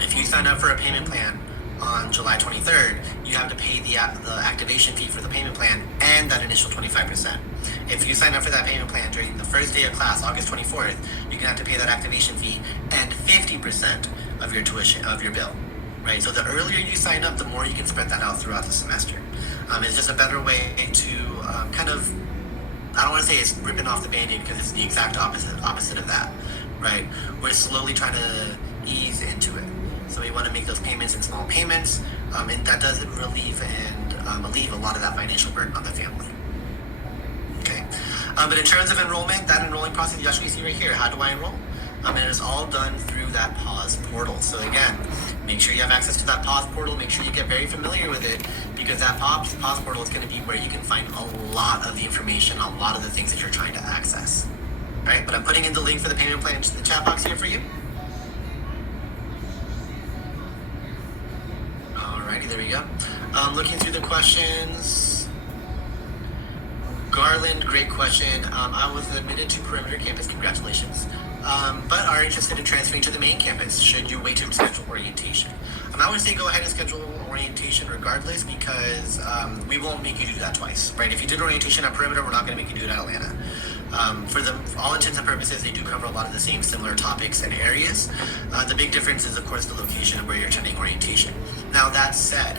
if you sign up for a payment plan on July 23rd, you have to pay the activation fee for the payment plan and that initial 25%. If you sign up for that payment plan during the first day of class, August 24th, you're gonna have to pay that activation fee and 50% of your tuition, of your bill, right? So the earlier you sign up, the more you can spread that out throughout the semester. It's just a better way to I don't wanna say it's ripping off the Band-Aid because it's the exact opposite of that, right? We're slowly trying to ease into it. So we want to make those payments in small payments, and that doesn't relieve a lot of that financial burden on the family. Okay, but in terms of enrollment, that enrolling process you actually see right here. How do I enroll? And it's all done through that PAWS portal. So again, Make sure you have access to that pause portal. Make sure you get very familiar with it, because that pause portal is going to be where you can find a lot of the information, a lot of the things that you're trying to access. All right, but I'm putting in the link for the payment plan to the chat box here for you. Alrighty, there we go. Looking through the questions. Garland, great question. I was admitted to Perimeter Campus, congratulations. But are interested in transferring to the main campus. Should you wait to schedule orientation? I would say go ahead and schedule orientation regardless, because we won't make you do that twice, right? If you did orientation at Perimeter, we're not going to make you do it at Atlanta. For all intents and purposes, they do cover a lot of the same similar topics and areas. The big difference is, of course, the location of where you're attending orientation. Now, that said,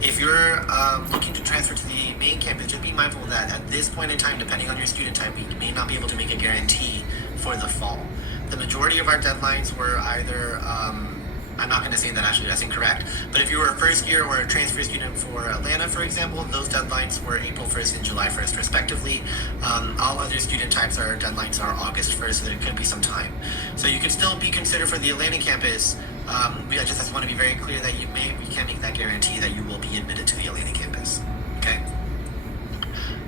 if you're looking to transfer to the main campus, just be mindful that at this point in time, depending on your student type, we may not be able to make a guarantee for the fall. The majority of our deadlines were either, I'm not going to say that actually, that's incorrect, but if you were a first year or a transfer student for Atlanta, for example, those deadlines were April 1st and July 1st, respectively. All other student types, our deadlines are August 1st, so there could be some time. So you could still be considered for the Atlanta campus. I just want to be very clear that we can't make that guarantee that you will be admitted to the Atlanta campus. Okay.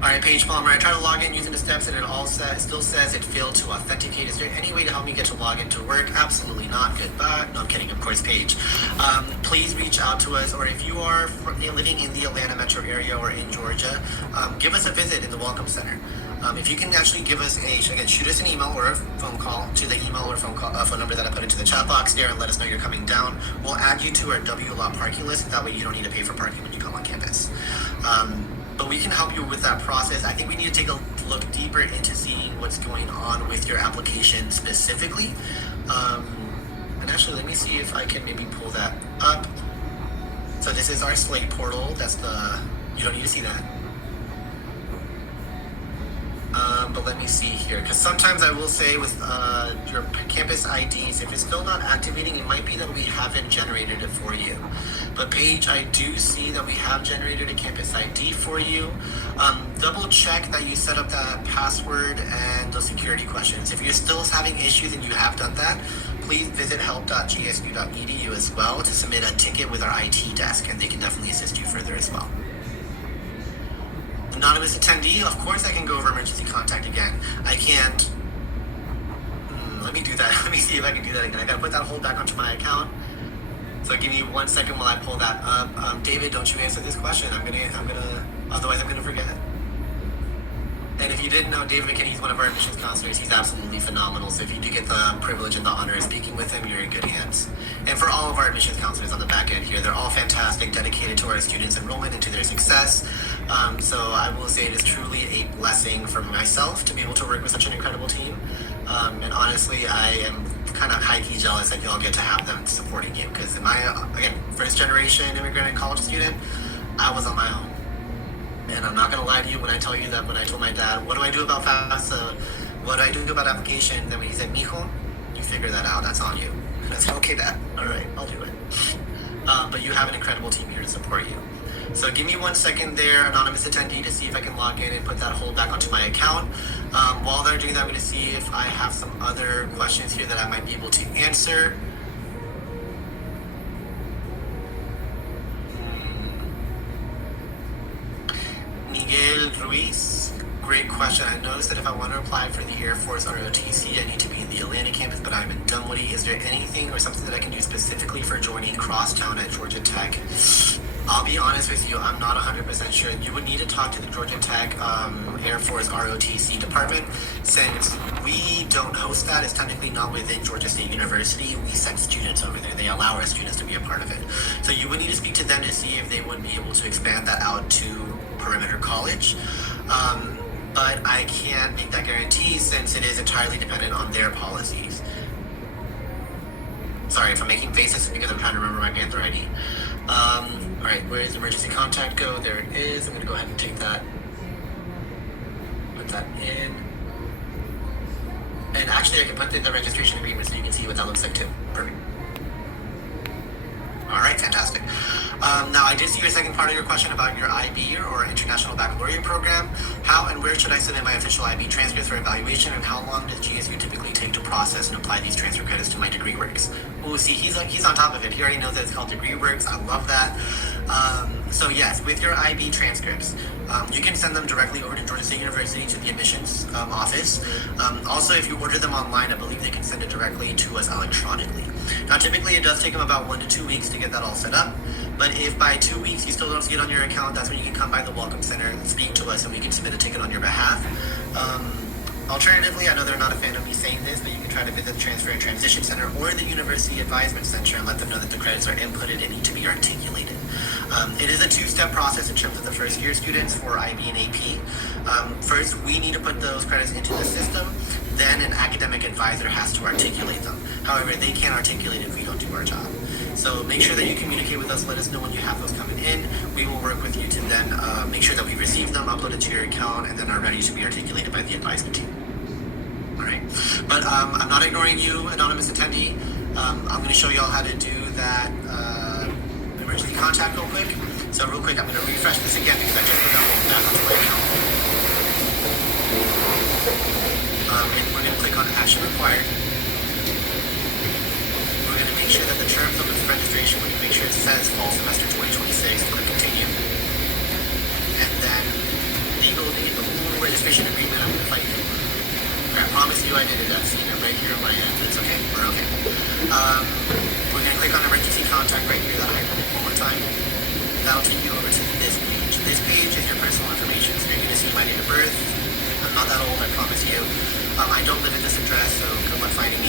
All right, Paige Palmer, I tried to log in using the steps and it still says it failed to authenticate. Is there any way to help me get to log in to work? Absolutely not. Goodbye. No, I'm kidding. Of course, Paige. Please reach out to us, or if you are living in the Atlanta metro area or in Georgia, give us a visit in the Welcome Center. If you can actually give us shoot us an email or a phone call to the email or phone number that I put into the chat box there, and let us know you're coming down. We'll add you to our W Law parking list. That way you don't need to pay for parking when you come on campus. But we can help you with that process. I think we need to take a look deeper into seeing what's going on with your application specifically. And actually, let me see if I can maybe pull that up. So this is our Slate portal. You don't need to see that. But let me see here, because sometimes I will say with your campus IDs, if it's still not activating, it might be that we haven't generated it for you. But Paige, I do see that we have generated a campus ID for you. Double check that you set up that password and the security questions. If you're still having issues and you have done that, please visit help.gsu.edu as well to submit a ticket with our IT desk, and they can definitely assist you further as well. Anonymous attendee, of course I can go over emergency contact again. I can't. Let me do that. Let me see if I can do that again. I gotta put that hold back onto my account. So give me 1 second while I pull that up. David, don't you answer this question. Otherwise I'm gonna forget. And if you didn't know, David McKinney is one of our admissions counselors. He's absolutely phenomenal. So if you do get the privilege and the honor of speaking with him, you're in good hands. And for all of our admissions counselors on the back end here, they're all fantastic, dedicated to our students' enrollment and to their success. So I will say it is truly a blessing for myself to be able to work with such an incredible team. And honestly, I am kind of high-key jealous that y'all get to have them supporting you. Because in my, again, first generation immigrant and college student, I was on my own. And I'm not going to lie to you when I tell you that when I told my dad, what do I do about FAFSA? What do I do about application? Then when he said, mijo, you figure that out. That's on you. And I said, okay, Dad. All right, I'll do it. But you have an incredible team here to support you. So give me 1 second there, anonymous attendee, to see if I can log in and put that hold back onto my account. While they're doing that, I'm going to see if I have some other questions here that I might be able to answer. Miguel Ruiz, great question. I noticed that if I want to apply for the Air Force ROTC, I need to be in the Atlanta campus, but I'm in Dunwoody. Is there anything or something that I can do specifically for joining Crosstown at Georgia Tech? I'll be honest with you, I'm not 100% sure. You would need to talk to the Georgia Tech Air Force ROTC department. Since we don't host that, it's technically not within Georgia State University. We send students over there. They allow our students to be a part of it. So you would need to speak to them to see if they would be able to expand that out to Perimeter College. But I can't make that guarantee since it is entirely dependent on their policies. Sorry if I'm making faces because I'm trying to remember my Panther ID. All right, where does emergency contact go? There it is. I'm going to go ahead and take that, put that in. And actually, I can put in the registration agreement so you can see what that looks like too. Perfect. All right, fantastic. Now, I did see your second part of your question about your IB or International Baccalaureate Program. How and where should I submit my official IB transcripts for evaluation, and how long does GSU typically take to process and apply these transfer credits to my degree works? Oh, see, he's on top of it. He already knows that it's called degree works. I love that. So yes, with your IB transcripts, you can send them directly over to Georgia State University to the admissions office. Also, if you order them online, I believe they can send it directly to us electronically. Now, typically it does take them about 1 to 2 weeks to get that all set up. But if by 2 weeks you still don't see it on your account, that's when you can come by the Welcome Center and speak to us, and we can submit a ticket on your behalf. Alternatively, I know they're not a fan of me saying this, but you can try to visit the Transfer and Transition Center or the University Advisement Center and let them know that the credits are inputted and need to be articulated. It is a two-step process in terms of the first-year students for IB and AP. First, we need to put those credits into the system. Then an academic advisor has to articulate them. However, they can't articulate if we don't do our job. So make sure that you communicate with us. Let us know when you have those coming in. We will work with you to then make sure that we receive them, upload it to your account, and then are ready to be articulated by the advisement team. All right. But I'm not ignoring you, anonymous attendee. I'm going to show you all how to do that emergency contact real quick. So real quick, I'm going to refresh this again because I just put that one back onto my account. And we're going to click on Action Required. We're going to make sure that the terms of the registration, we can make sure it says Fall Semester 2026, click Continue. And then Legal Registration Agreement, I'm going to fight you. Okay, I promise you I did it. I've seen it right here on my end. It's okay. We're okay. We're going to click on Emergency Contact right here. That'll hyperlink one more time. That'll take you over to this page. This page is your personal information. So you're going to see my date of birth. I'm not that old, I promise you. I don't live at this address, so good luck finding me.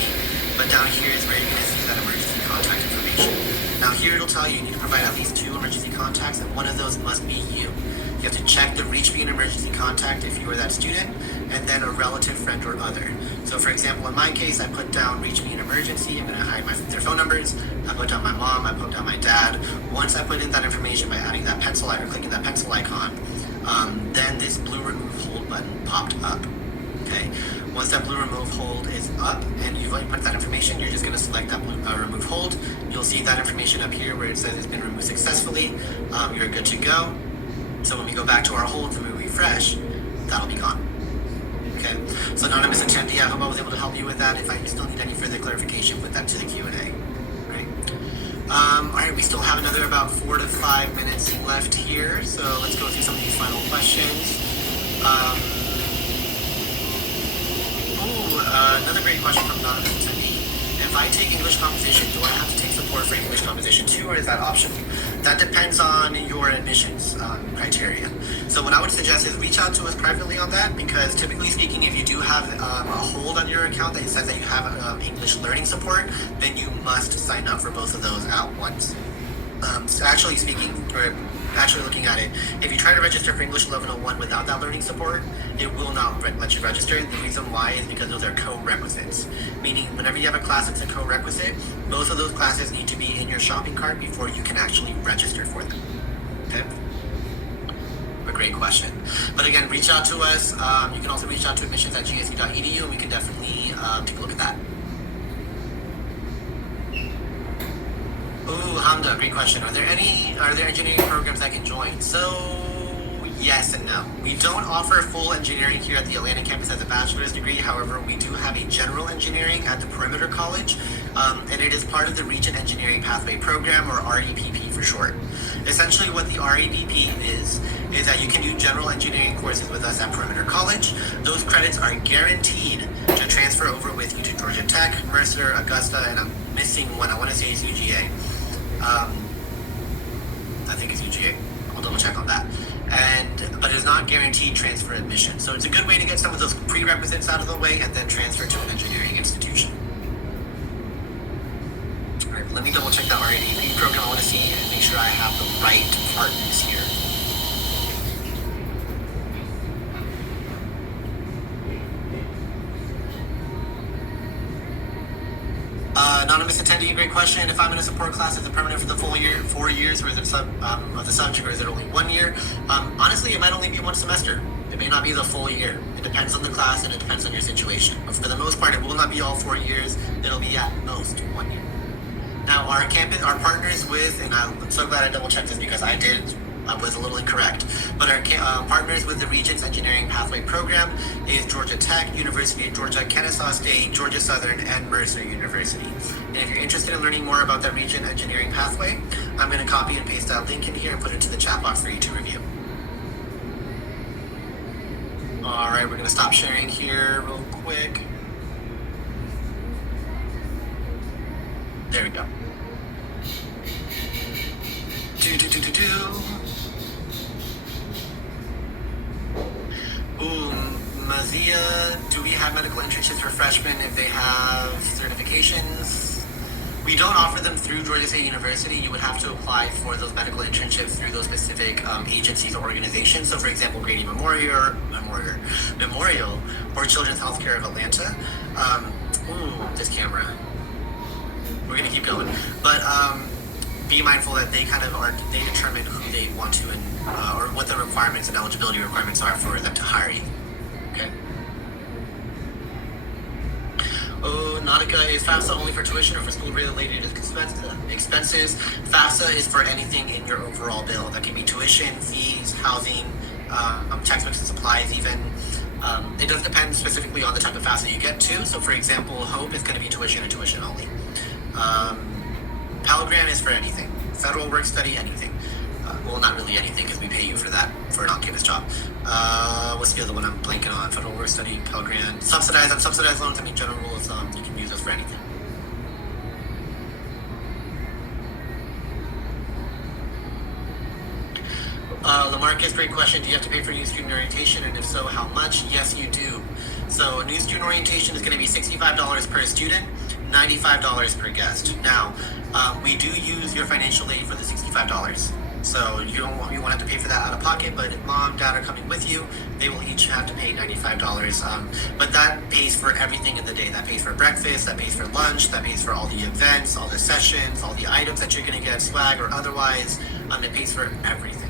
But down here is where you're going to see that emergency contact information. Now here it'll tell you need to provide at least 2 emergency contacts, and one of those must be you. You have to check the Reach Me an Emergency Contact if you are that student, and then a relative, friend, or other. So for example, in my case, I put down Reach Me an Emergency. I'm going to hide their phone numbers. I put down my mom. I put down my dad. Once I put in that information by adding that pencil icon or clicking that pencil icon, then this blue remove hold button popped up. Okay. Once that blue remove hold is up and you've put that information, you're just going to select that blue remove hold. You'll see that information up here where it says it's been removed successfully. You're good to go. So when we go back to our holds and we refresh, that'll be gone. Okay. So anonymous attendee, I hope I was able to help you with that. If you still need any further clarification, put that to the Q&A. Right. All right. We still have another about 4 to 5 minutes left here. So let's go through some of these final questions. Another great question from anonymous attendee. If I take English composition, do I have to take support for English composition too, or is that optional? That depends on your admissions criteria. So what I would suggest is reach out to us privately on that, because typically speaking, if you do have a hold on your account that says that you have English learning support, then you must sign up for both of those at once. So actually speaking, or actually looking at it, if you try to register for English 1101 without that learning support, it will not let you register. The reason why is because those are co-requisites. Meaning whenever you have a class that's a co-requisite, both of those classes need to be in your shopping cart before you can actually register for them. Okay? A great question. But again, reach out to us. You can also reach out to admissions@gsu.edu and we can definitely take a look at that. Ooh, Hamda, great question. Are there engineering programs I can join? So yes and no. We don't offer full engineering here at the Atlanta campus as a bachelor's degree. However, we do have a general engineering at the Perimeter College, and it is part of the Regent Engineering Pathway Program, or REPP for short. Essentially what the REPP is that you can do general engineering courses with us at Perimeter College. Those credits are guaranteed to transfer over with you to Georgia Tech, Mercer, Augusta, and I'm missing one. I want to say it's UGA. I think it's UGA. I'll double check on that. But it's not guaranteed transfer admission. So it's a good way to get some of those prerequisites out of the way and then transfer to an engineering institution. All right, let me double check that REPP program. I want to see and make sure I have the right partners here. Anonymous attendee, great question. If I'm in a support class, is it permanent for the full year, 4 years, or is it of the subject, or is it only 1 year? Honestly, it might only be 1 semester. It may not be the full year. It depends on the class and it depends on your situation. But for the most part, it will not be all 4 years. It'll be at most 1 year. Now, our partners with, and I'm so glad I double checked this because I was a little incorrect. But our partners with the Regents Engineering Pathway Program is Georgia Tech, University of Georgia, Kennesaw State, Georgia Southern, and Mercer University. And if you're interested in learning more about that Regent Engineering Pathway, I'm going to copy and paste that link in here and put it into the chat box for you to review. All right, we're going to stop sharing here real quick. There we go. Ooh, Mazia, do we have medical internships for freshmen if they have certifications? We don't offer them through Georgia State University. You would have to apply for those medical internships through those specific agencies or organizations. So, for example, Grady Memorial, or Children's Healthcare of Atlanta. This camera. We're gonna keep going, but be mindful that they determine who they want to or what the requirements and eligibility requirements are for them to hire you. Okay. Oh, Nautica, is FAFSA only for tuition or for school-related expenses? FAFSA is for anything in your overall bill. That can be tuition, fees, housing, textbooks and supplies even. It does depend specifically on the type of FAFSA you get to. So, for example, HOPE is going to be tuition and tuition only. Pell Grant is for anything. Federal work study, anything. Well, not really anything because we pay you for that, for an on-campus job. What's the other one I'm blanking on? Federal work study, Pell Grant. Subsidized loans, I mean, general rule of thumb, you can use those for anything. Lamarcus, great question. Do you have to pay for new student orientation? And if so, how much? Yes, you do. So new student orientation is going to be $65 per student, $95 per guest. Now, we do use your financial aid for the $65. So you won't have to pay for that out of pocket, but if mom, dad are coming with you, they will each have to pay $95. But that pays for everything in the day. That pays for breakfast, that pays for lunch, that pays for all the events, all the sessions, all the items that you're going to get, swag or otherwise. It pays for everything.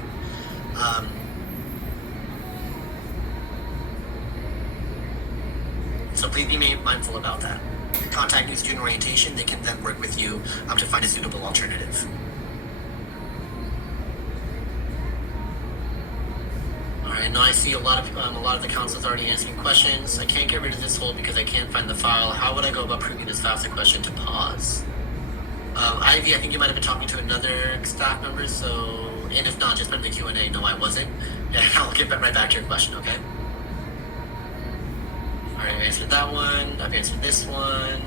So please be mindful about that. Contact New Student Orientation. They can then work with you to find a suitable alternative. All right, now I see a lot of the council's already answering questions. I can't get rid of this hold because I can't find the file. How would I go about proving this FAFSA question to pause? Ivy, I think you might have been talking to another staff member, so, and if not, just put in the Q&A, no, I wasn't. And I'll get right back to your question, okay? All right, I've answered that one. I've answered this one.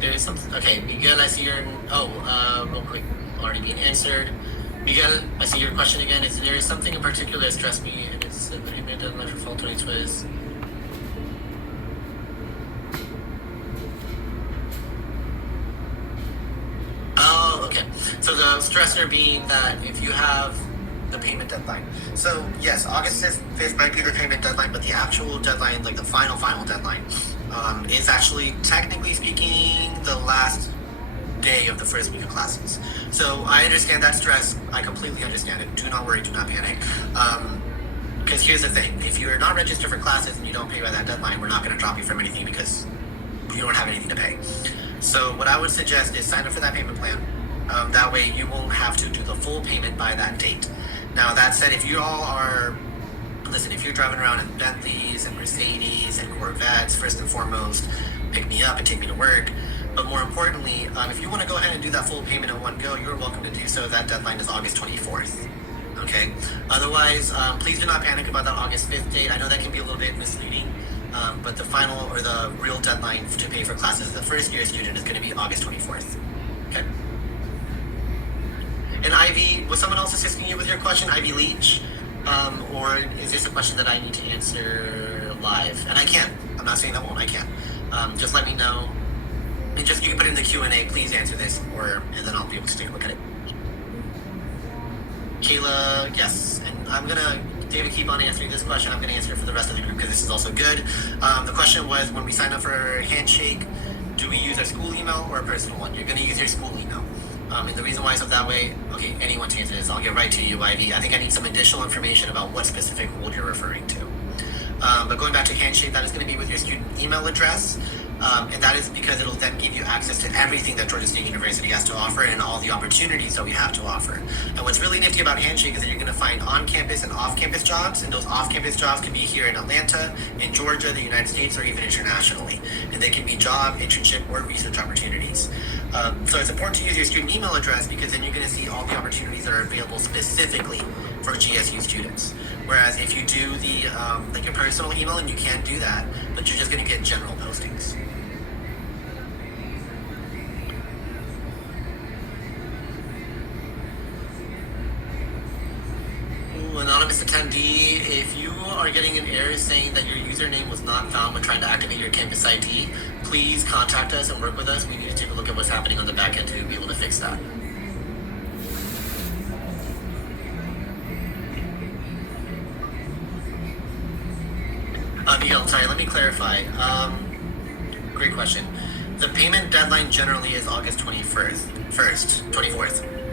There's something, okay, Miguel, I see your, real quick, already being answered. Miguel, I see your question again. Is there something in particular that stressed me, and it's a payment deadline for fall 2020? Okay. So the stressor being that if you have the payment deadline. So yes, August 5th might be the payment deadline, but the actual deadline, like the final deadline, is actually, technically speaking, the last day of the first week of classes. So I understand that stress. I completely understand it. Do not worry, do not panic. Because here's the thing. If you're not registered for classes and you don't pay by that deadline, we're not going to drop you from anything because you don't have anything to pay. So what I would suggest is sign up for that payment plan. That way you won't have to do the full payment by that date. Now that said, if you're driving around in Bentleys and Mercedes and Corvettes, first and foremost, pick me up and take me to work. But more importantly, if you want to go ahead and do that full payment in one go, you're welcome to do so. That deadline is August 24th. Okay? Otherwise, please do not panic about that August 5th date. I know that can be a little bit misleading, but the final or the real deadline to pay for classes as a first year student is going to be August 24th. Okay? And Ivy, was someone else assisting you with your question, Ivy Leach? Or is this a question that I need to answer live? And I can. I'm not saying I won't. I can. Just let me know. And just, you can put it in the Q&A, please answer this, and then I'll be able to take a look at it. Kayla, yes. And David, keep on answering this question. I'm going to answer it for the rest of the group because this is also good. The question was, when we sign up for Handshake, do we use our school email or a personal one? You're going to use your school email. And the reason why is so that way, okay, anyone to answer this, I'll get right to you, Ivy. I think I need some additional information about what specific rule you're referring to. But going back to Handshake, that is going to be with your student email address. And that is because it'll then give you access to everything that Georgia State University has to offer and all the opportunities that we have to offer. And what's really nifty about Handshake is that you're going to find on-campus and off-campus jobs, and those off-campus jobs can be here in Atlanta, in Georgia, the United States, or even internationally. And they can be job, internship, or research opportunities. So it's important to use your student email address because then you're going to see all the opportunities that are available specifically for GSU students. Whereas if you do the like your personal email, and you can do that, but you're just going to get general postings. Anonymous attendee, if you are getting an error saying that your username was not found when trying to activate your campus ID, please contact us and work with us. We need to take a look at what's happening on the back end to be able to fix that. Miguel, sorry, let me clarify. Great question. The payment deadline generally is August 24th.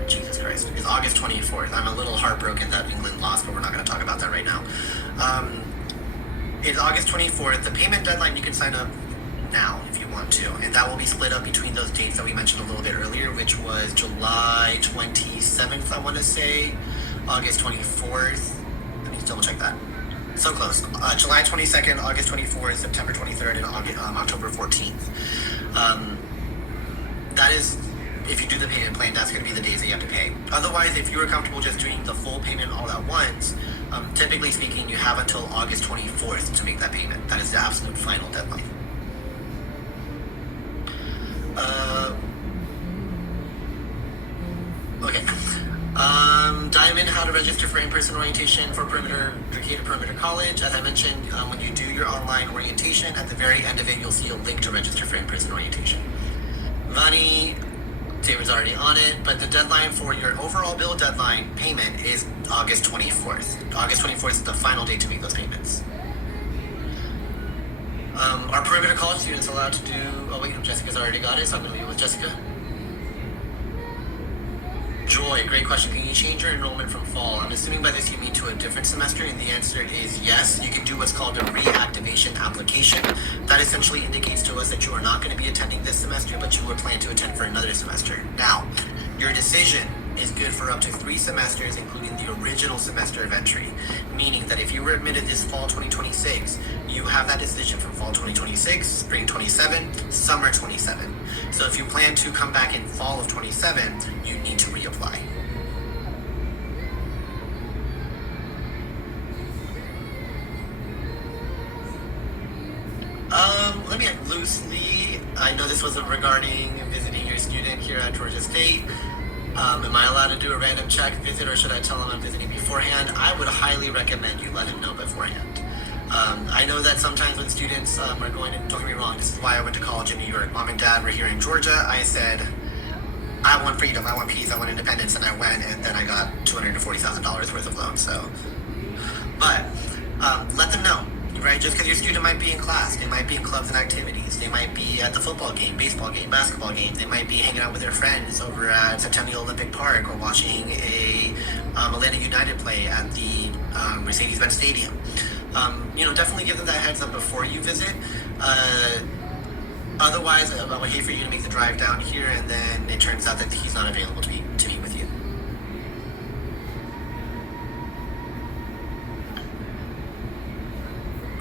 Jesus Christ, is August 24th. I'm a little heartbroken that England lost, but we're not going to talk about that right now. It's August 24th. The payment deadline, you can sign up now if you want to, and that will be split up between those dates that we mentioned a little bit earlier, which was July 27th, I want to say, August 24th. Let me double check that. So close. July 22nd, August 24th, September 23rd, and October 14th. That is, if you do the payment plan, that's going to be the days that you have to pay. Otherwise, if you are comfortable just doing the full payment all at once, typically speaking, you have until August 24th to make that payment. That is the absolute final deadline. Okay. Dive in how to register for in-person orientation for Decatur Perimeter College. As I mentioned, when you do your online orientation, at the very end of it, you'll see a link to register for in-person orientation. Vani, David's already on it, but the deadline for your overall bill deadline payment is August 24th. August 24th is the final date to make those payments. Are Perimeter College students allowed to do... Oh wait, Jessica's already got it, so I'm going to leave it with Jessica. Joy, great question. Can you change your enrollment from fall? I'm assuming by this you mean to a different semester, and the answer is yes. You can do what's called a reactivation application. That essentially indicates to us that you are not going to be attending this semester, but you were planning to attend for another semester. Now, your decision is good for up to 3 semesters, including the original semester of entry, meaning that if you were admitted this fall 2026, you have that decision from fall 2026, spring 27, summer 27. So if you plan to come back in fall of 27, you need to reapply. Let me loosely, I know this was regarding visiting your student here at Georgia State. Am I allowed to do a random check visit, or should I tell him I'm visiting beforehand? I would highly recommend you let him know beforehand. I know that sometimes when students are going to, don't get me wrong, this is why I went to college in New York. Mom and Dad were here in Georgia. I said, I want freedom, I want peace, I want independence, and I went, and then I got $240,000 worth of loans. So, but let them know, right? Just because your student might be in class, they might be in clubs and activities, they might be at the football game, baseball game, basketball game, they might be hanging out with their friends over at Centennial Olympic Park, or watching a Atlanta United play at the Mercedes-Benz Stadium. Definitely give them that heads up before you visit. Otherwise, I would hate for you to make the drive down here, and then it turns out that he's not available to meet with you.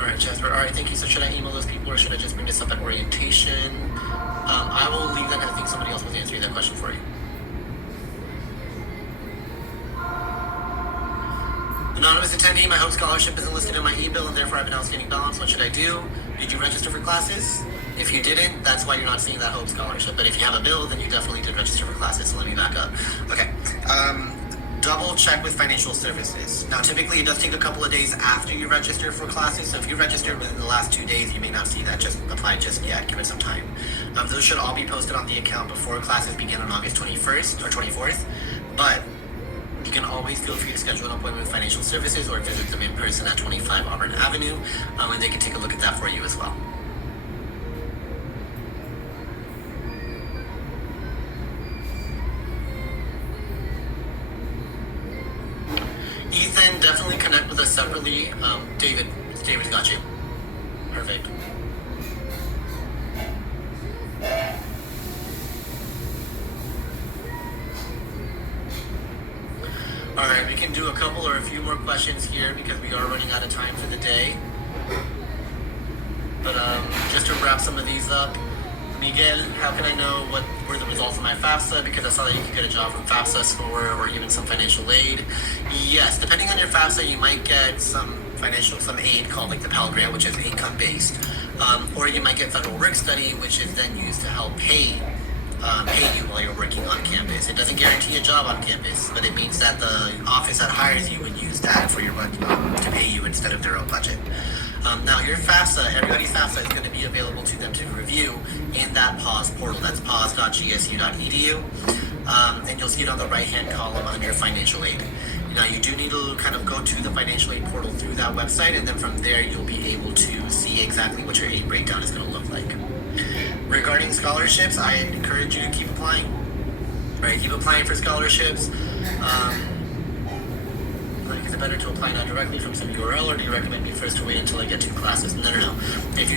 All right, Jasper. All right, thank you. So should I email those people, or should I just bring this up at orientation? I will leave that. I think somebody else was answering that question for you. Anonymous attendee, my Hope Scholarship isn't listed in my e-bill, and therefore I have an outstanding balance. What should I do? Did you register for classes? If you didn't, that's why you're not seeing that Hope Scholarship. But if you have a bill, then you definitely did register for classes. So let me back up. Okay. Double check with financial services. Now, typically it does take a couple of days after you register for classes. So if you registered within the last 2 days, you may not see that just apply just yet. Give it some time. Those should all be posted on the account before classes begin on August 21st or 24th. But you can always feel free to schedule an appointment with financial services, or visit them in person at 25 Auburn Avenue, and they can take a look at that for you as well. Ethan, definitely connect with us separately. David's got you. Perfect. All right, we can do a couple or a few more questions here because we are running out of time for the day. But just to wrap some of these up, Miguel, how can I know what were the results of my FAFSA? Because I saw that you could get a job from FAFSA score or even some financial aid. Yes, depending on your FAFSA, you might get some aid called like the Pell Grant, which is income based, or you might get federal work study, which is then used to help pay you while you're working on campus. It doesn't guarantee a job on campus, but it means that the office that hires you would use that for your budget to pay you instead of their own budget. Now your FAFSA, everybody's FAFSA is going to be available to them to review in that PAWS portal. That's pause.gsu.edu, and you'll see it on the right-hand column under financial aid. Now you do need to kind of go to the financial aid portal through that website, and then from there you'll be able to see exactly what your aid breakdown is going to look like. Regarding scholarships, I encourage you to keep applying. Right, keep applying for scholarships. Is it better to apply now directly from some URL, or do you recommend me first to wait until I get 2 classes? No. If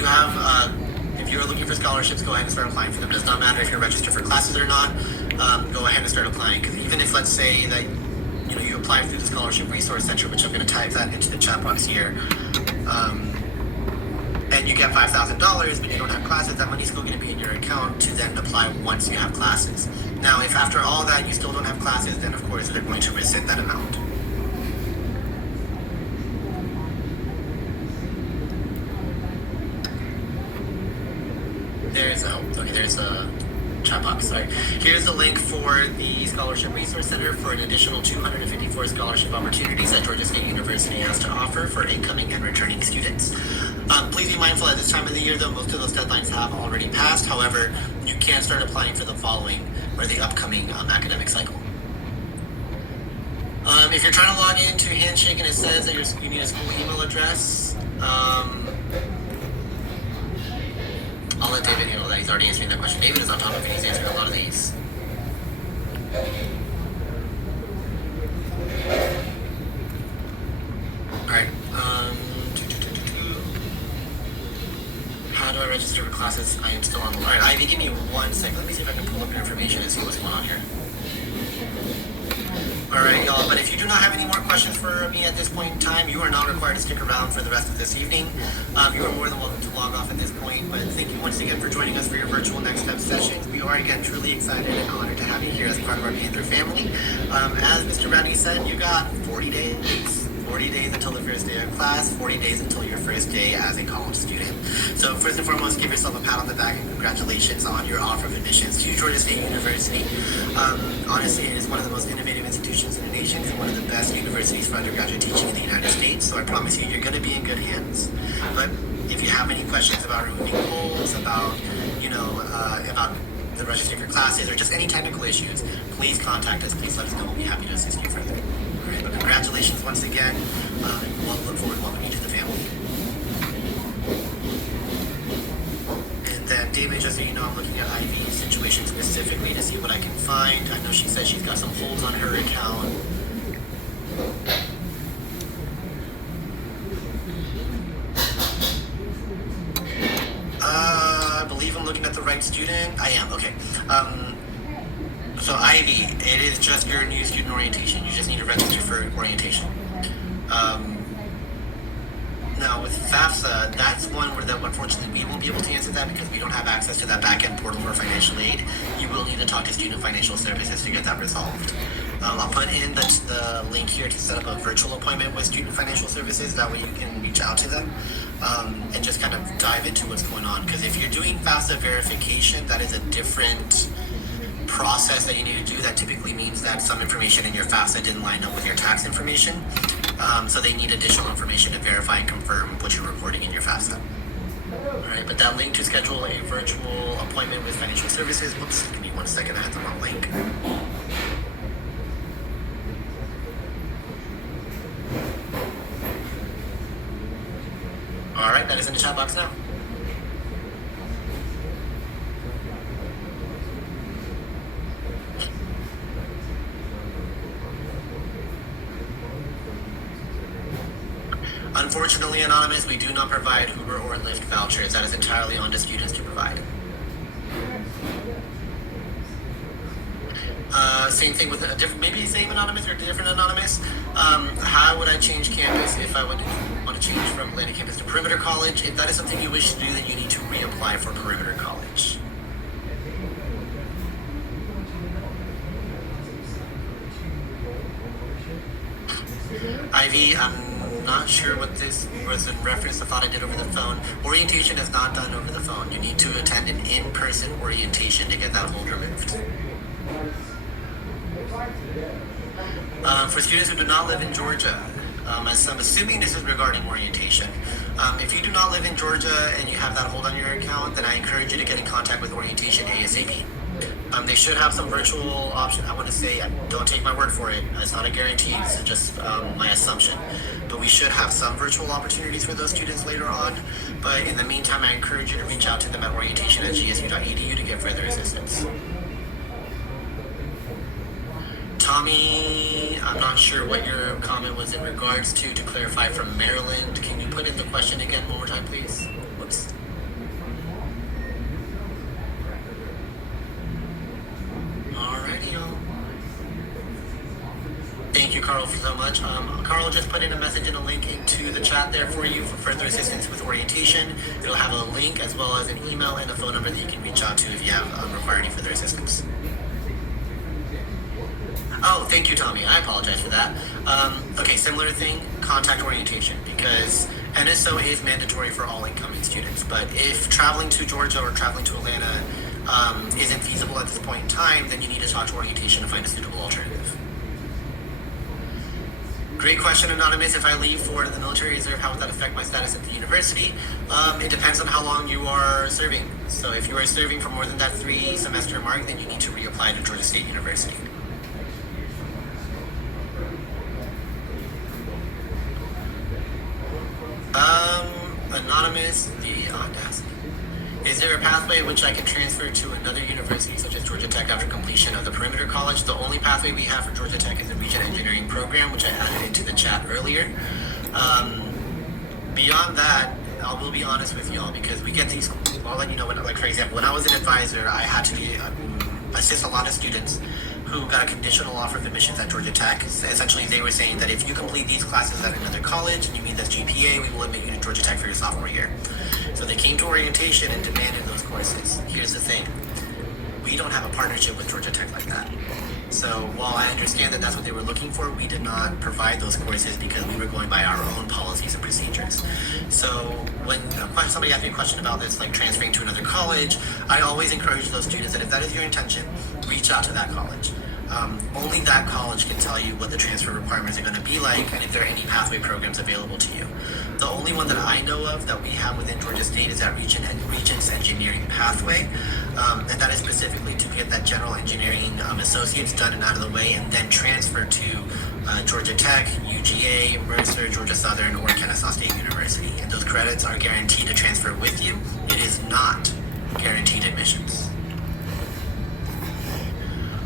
you're looking for scholarships, go ahead and start applying for them. It does not matter if you're registered for classes or not. Go ahead and start applying, because even if, let's say that you apply through the Scholarship Resource Center, which I'm going to type that into the chat box here, and you get $5,000, but you don't have classes, that money's still going to be in your account to then apply once you have classes. Now, if after all that you still don't have classes, then of course they're going to rescind that amount. There's a chat box, sorry. Here's the link for the Scholarship Resource Center for an additional 254 scholarship opportunities that Georgia State University has to offer for incoming and returning students. Please be mindful at this time of the year, though, most of those deadlines have already passed. However, you can start applying for the following or the upcoming academic cycle. If you're trying to log into Handshake and it says that you need a school email address, I'll let David handle that. He's already answering that question. David is on top of it. He's answering a lot of these. Alright. How do I register for classes? I am still on. Alright, Ivy, give me 1 second. Let me see if I can pull up your information and see what's going on here. Alright, y'all, but if you do not have any more questions for me at this point in time, you are not required to stick around for the rest of this evening. You are more than welcome to log off at this point, but thank you once again for joining us for your virtual Next Step sessions. We are, again, truly excited and honored to have you here as part of our Panther family. As Mr. Brownie said, you got 40 days. 40 days until the first day of class, 40 days until your first day as a college student. So first and foremost, give yourself a pat on the back and congratulations on your offer of admissions to Georgia State University. Honestly, it is one of the most innovative institutions in the nation and one of the best universities for undergraduate teaching in the United States. So I promise you, you're going to be in good hands. But if you have any questions about removing polls, about the registering for classes, or just any technical issues, please contact us. Please let us know. We'll be happy to assist you further. All right, but congratulations once again. We'll look forward to welcoming you to the family. And then, David, just so you know, I'm looking at Ivy's situation specifically to see what I can find. I know she said she's got some holds on her account. I believe I'm looking at the right student. I am, okay. So Ivy, it is just your new student orientation. You just need to register for orientation. Now with FAFSA, that's one where unfortunately we won't be able to answer that because we don't have access to that back-end portal for financial aid. You will need to talk to Student Financial Services to get that resolved. I'll put in the link here to set up a virtual appointment with Student Financial Services. That way you can reach out to them and just kind of dive into what's going on. Because if you're doing FAFSA verification, that is a different process that you need to do. That typically means that some information in your FAFSA didn't line up with your tax information. So they need additional information to verify and confirm what you're reporting in your FAFSA. Alright, but that link to schedule a virtual appointment with financial services, whoops, give me 1 second, I had the wrong link. Alright, that is in the chat box now. Unfortunately, Anonymous, we do not provide Uber or Lyft vouchers. That is entirely on to students to provide. Same thing with a different, maybe same anonymous or different anonymous. How would I change campus if I would want to change from Atlanta campus to Perimeter College? If that is something you wish to do, then you need to reapply for Perimeter College. Ivy, I'm not sure what this was in reference. I thought I did over the phone. Orientation is not done over the phone. You need to attend an in-person orientation to get that hold removed. For students who do not live in Georgia, as I'm assuming this is regarding orientation. If you do not live in Georgia and you have that hold on your account, then I encourage you to get in contact with orientation ASAP. They should have some virtual option. I want to say, don't take my word for it. It's not a guarantee. It's just my assumption. But we should have some virtual opportunities for those students later on. But in the meantime, I encourage you to reach out to them at orientation@gsu.edu to get further assistance. Tommy, I'm not sure what your comment was in regards to clarify from Maryland. Can you put in the question again one more time, please? Whoops. Alrighty, y'all. Thank you, Carl, so much. Carl just put in a message and a link into the chat there for you for further assistance with orientation. It'll have a link as well as an email and a phone number that you can reach out to if you have require any further assistance. Oh, thank you, Tommy. I apologize for that. Okay, similar thing, contact orientation, because NSO is mandatory for all incoming students. But if traveling to Georgia or traveling to Atlanta isn't feasible at this point in time, then you need to talk to orientation to find a suitable alternative. Great question, Anonymous. If I leave for the military reserve, how would that affect my status at the university? It depends on how long you are serving. So if you are serving for more than that 3-semester mark, then you need to reapply to Georgia State University. Anonymous, the audacity. Is there a pathway in which I can transfer to another university such as Georgia Tech after completion of the Perimeter College? The only pathway we have for Georgia Tech is the Region Engineering program, which I added into the chat earlier. Beyond that, I will be honest with y'all, because we get these, I'll let you know, like for example, when I was an advisor, I had to assist a lot of students who got a conditional offer of admissions at Georgia Tech. Essentially, they were saying that if you complete these classes at another college and you meet this GPA, we will admit you to Georgia Tech for your sophomore year. So they came to orientation and demanded those courses. Here's the thing. We don't have a partnership with Georgia Tech like that. So while I understand that that's what they were looking for, we did not provide those courses because we were going by our own policies and procedures. So when somebody asked me a question about this, like transferring to another college, I always encourage those students that if that is your intention, reach out to that college. Only that college can tell you what the transfer requirements are going to be like and if there are any pathway programs available to you. The only one that I know of that we have within Georgia State is that Regents Engineering pathway, and that is specifically to get that general engineering associates done and out of the way and then transfer to Georgia Tech, UGA, Mercer, Georgia Southern, or Kennesaw State University. And those credits are guaranteed to transfer with you. It is not guaranteed admissions.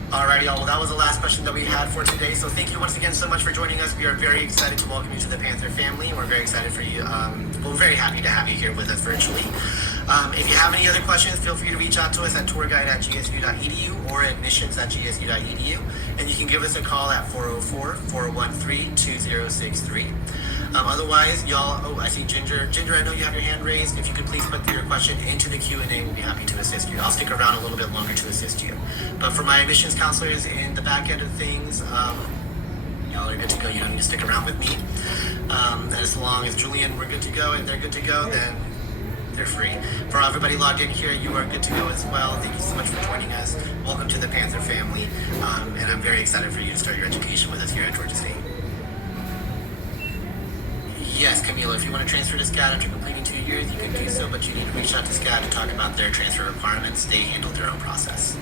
Alrighty, y'all. Well, that was the last question that we had for today. So thank you once again so much for joining us. We are very excited to welcome you to the Panther family. We're very excited for you. We're very happy to have you here with us virtually. If you have any other questions, feel free to reach out to us at tourguide@gsu.edu or admissions@gsu.edu. And you can give us a call at 404-413-2063. Otherwise, y'all, I see Ginger. Ginger, I know you have your hand raised. If you could please put your question into the Q&A, we'll be happy to assist you. I'll stick around a little bit longer to assist you. But for my admissions counselors in the back end of things, y'all are good to go. You don't need to stick around with me. As long as Julian, we're good to go, and they're good to go, then they're free. For everybody logged in here, you are good to go as well. Thank you so much for joining us. Welcome to the Panther family. And I'm very excited for you to start your education with us here at Georgia State. Yes, Camila, if you want to transfer to SCAD after completing 2 years, you can do so, but you need to reach out to SCAD to talk about their transfer requirements. They handle their own process.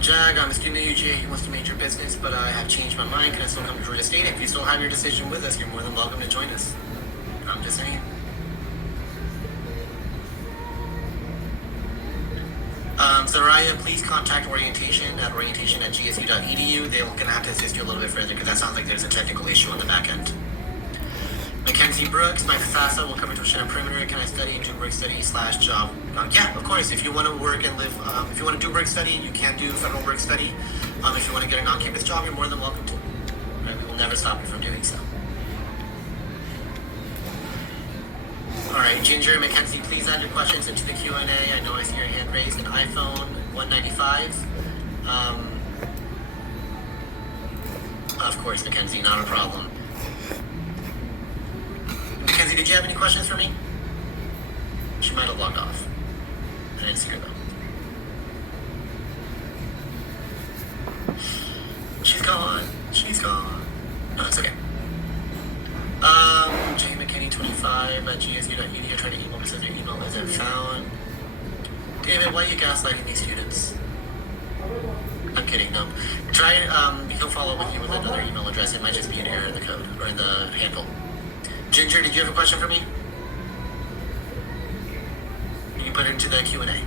Jag, I'm a student at UGA who wants to major business, but I have changed my mind. Can I still come to Georgia State? If you still have your decision with us, you're more than welcome to join us. I'm just saying. Zaraya, please contact orientation at orientation@gsu.edu. They're going to have to assist you a little bit further because that sounds like there's a technical issue on the back end. Mackenzie Brooks, my FAFSA will cover tuition and perimeter. Can I study and do work study / job? Yeah, of course. If you want to work and live, if you want to do work study, you can do federal work study. If you want to get an on-campus job, you're more than welcome to. Right? We will never stop you from doing so. All right, Ginger, Mackenzie, please add your questions into the Q&A. I know I see your hand raised. An iPhone 195. Of course, Mackenzie, not a problem. Mackenzie, did you have any questions for me? She might have logged off. I didn't see her though. She's gone. She's gone. No, it's okay. J McKinney25 at gsu.edu. Trying to email me says your email isn't found. David, why are you gaslighting these students? I'm kidding, no. Try, he'll follow with you with another email address. It might just be an error in the code or in the handle. Ginger, did you have a question for me? You can put it into the Q&A.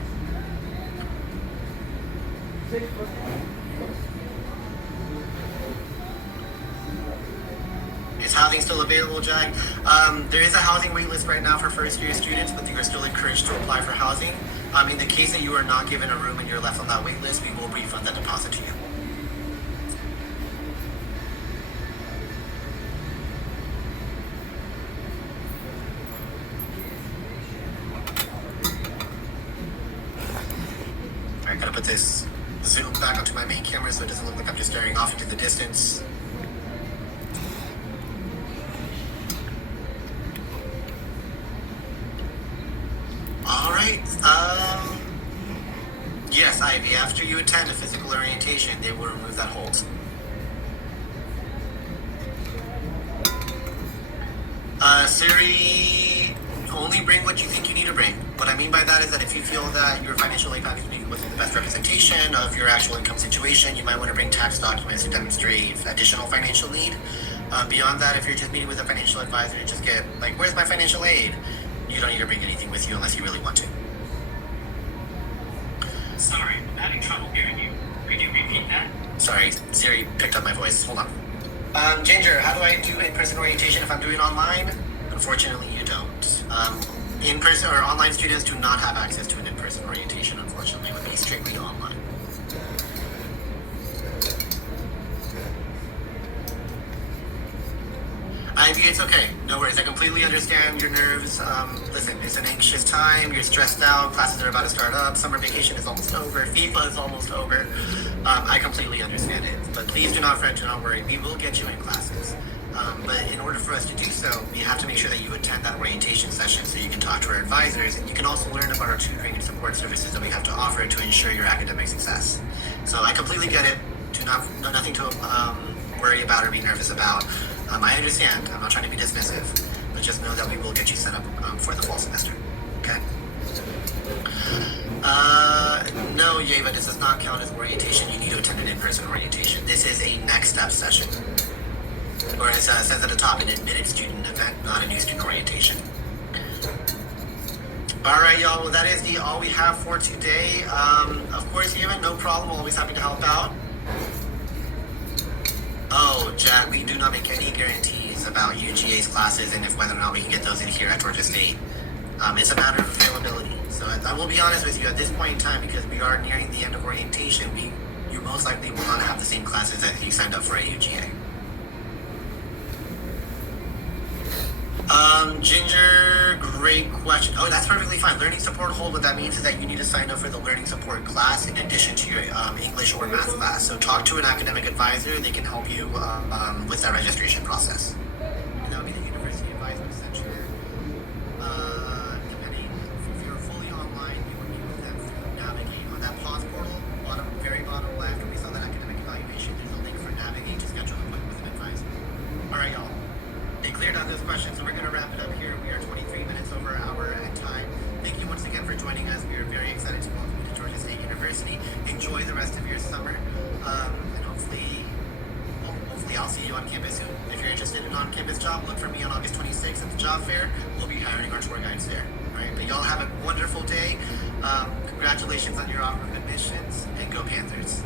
Is housing still available, Jag? There is a housing wait list right now for first-year students, but you are still encouraged to apply for housing. In the case that you are not given a room and you're left on that wait list, we will refund that deposit to you. I gotta put this zoom back onto my main camera so it doesn't look like I'm just staring off into the distance. All right. Yes, Ivy, after you attend a physical orientation, they will remove that hold. Siri, only bring what you think you need to bring. What I mean by that is that if you feel that your financial aid package wasn't the best representation of your actual income situation, you might want to bring tax documents to demonstrate additional financial need. Beyond that, if you're just meeting with a financial advisor to just get, like, where's my financial aid? You don't need to bring anything with you unless you really want to. Sorry, I'm having trouble hearing you. Could you repeat that? Sorry, Siri picked up my voice. Hold on. Ginger, how do I do in-person orientation if I'm doing online? Unfortunately, you don't. In-person or online students do not have access to an in-person orientation, unfortunately. It would be strictly online. Ivy, it's okay. No worries. I completely understand your nerves. Listen, it's an anxious time. You're stressed out. Classes are about to start up. Summer vacation is almost over. FIFA is almost over. I completely understand it. But please do not fret, do not worry. We will get you in classes. But in order for us to do so, we have to make sure that you attend that orientation session so you can talk to our advisors, and you can also learn about our tutoring and support services that we have to offer to ensure your academic success. So I completely get it. Nothing to worry about or be nervous about. I understand. I'm not trying to be dismissive, but just know that we will get you set up for the fall semester. Okay? No, Yeva, this does not count as orientation. You need to attend an in-person orientation. This is a next step session. Or it says at the top, an admitted student event, not a new student orientation. All right, y'all. Well, that is all we have for today. Of course, Yeva, no problem. Always happy to help out. Oh, Jack, we do not make any guarantees about UGA's classes and if whether or not we can get those in here at Georgia State. It's a matter of availability. So I will be honest with you, at this point in time, because we are nearing the end of orientation, you most likely will not have the same classes that you signed up for at UGA. Ginger, great question. Oh, that's perfectly fine. Learning support hold, what that means is that you need to sign up for the learning support class in addition to your English or math class. So talk to an academic advisor. They can help you with that registration process. And that would be the University Advisor Center. Depending, if you're fully online, you would meet with them through Navigate. On that pause portal, very bottom left, where we saw that academic evaluation, there's a link for Navigate to schedule an appointment with an advisor. All right, y'all. They cleared out those questions, so we're going to wrap it up here. We are 23 minutes over our time. Thank you once again for joining us. We are very excited to welcome you to Georgia State University. Enjoy the rest of your summer, and hopefully I'll see you on campus soon. If you're interested in an on-campus job, look for me on August 26th at the job fair. We'll be hiring our tour guides there. All right, but y'all have a wonderful day. Congratulations on your offer of admissions, and go Panthers.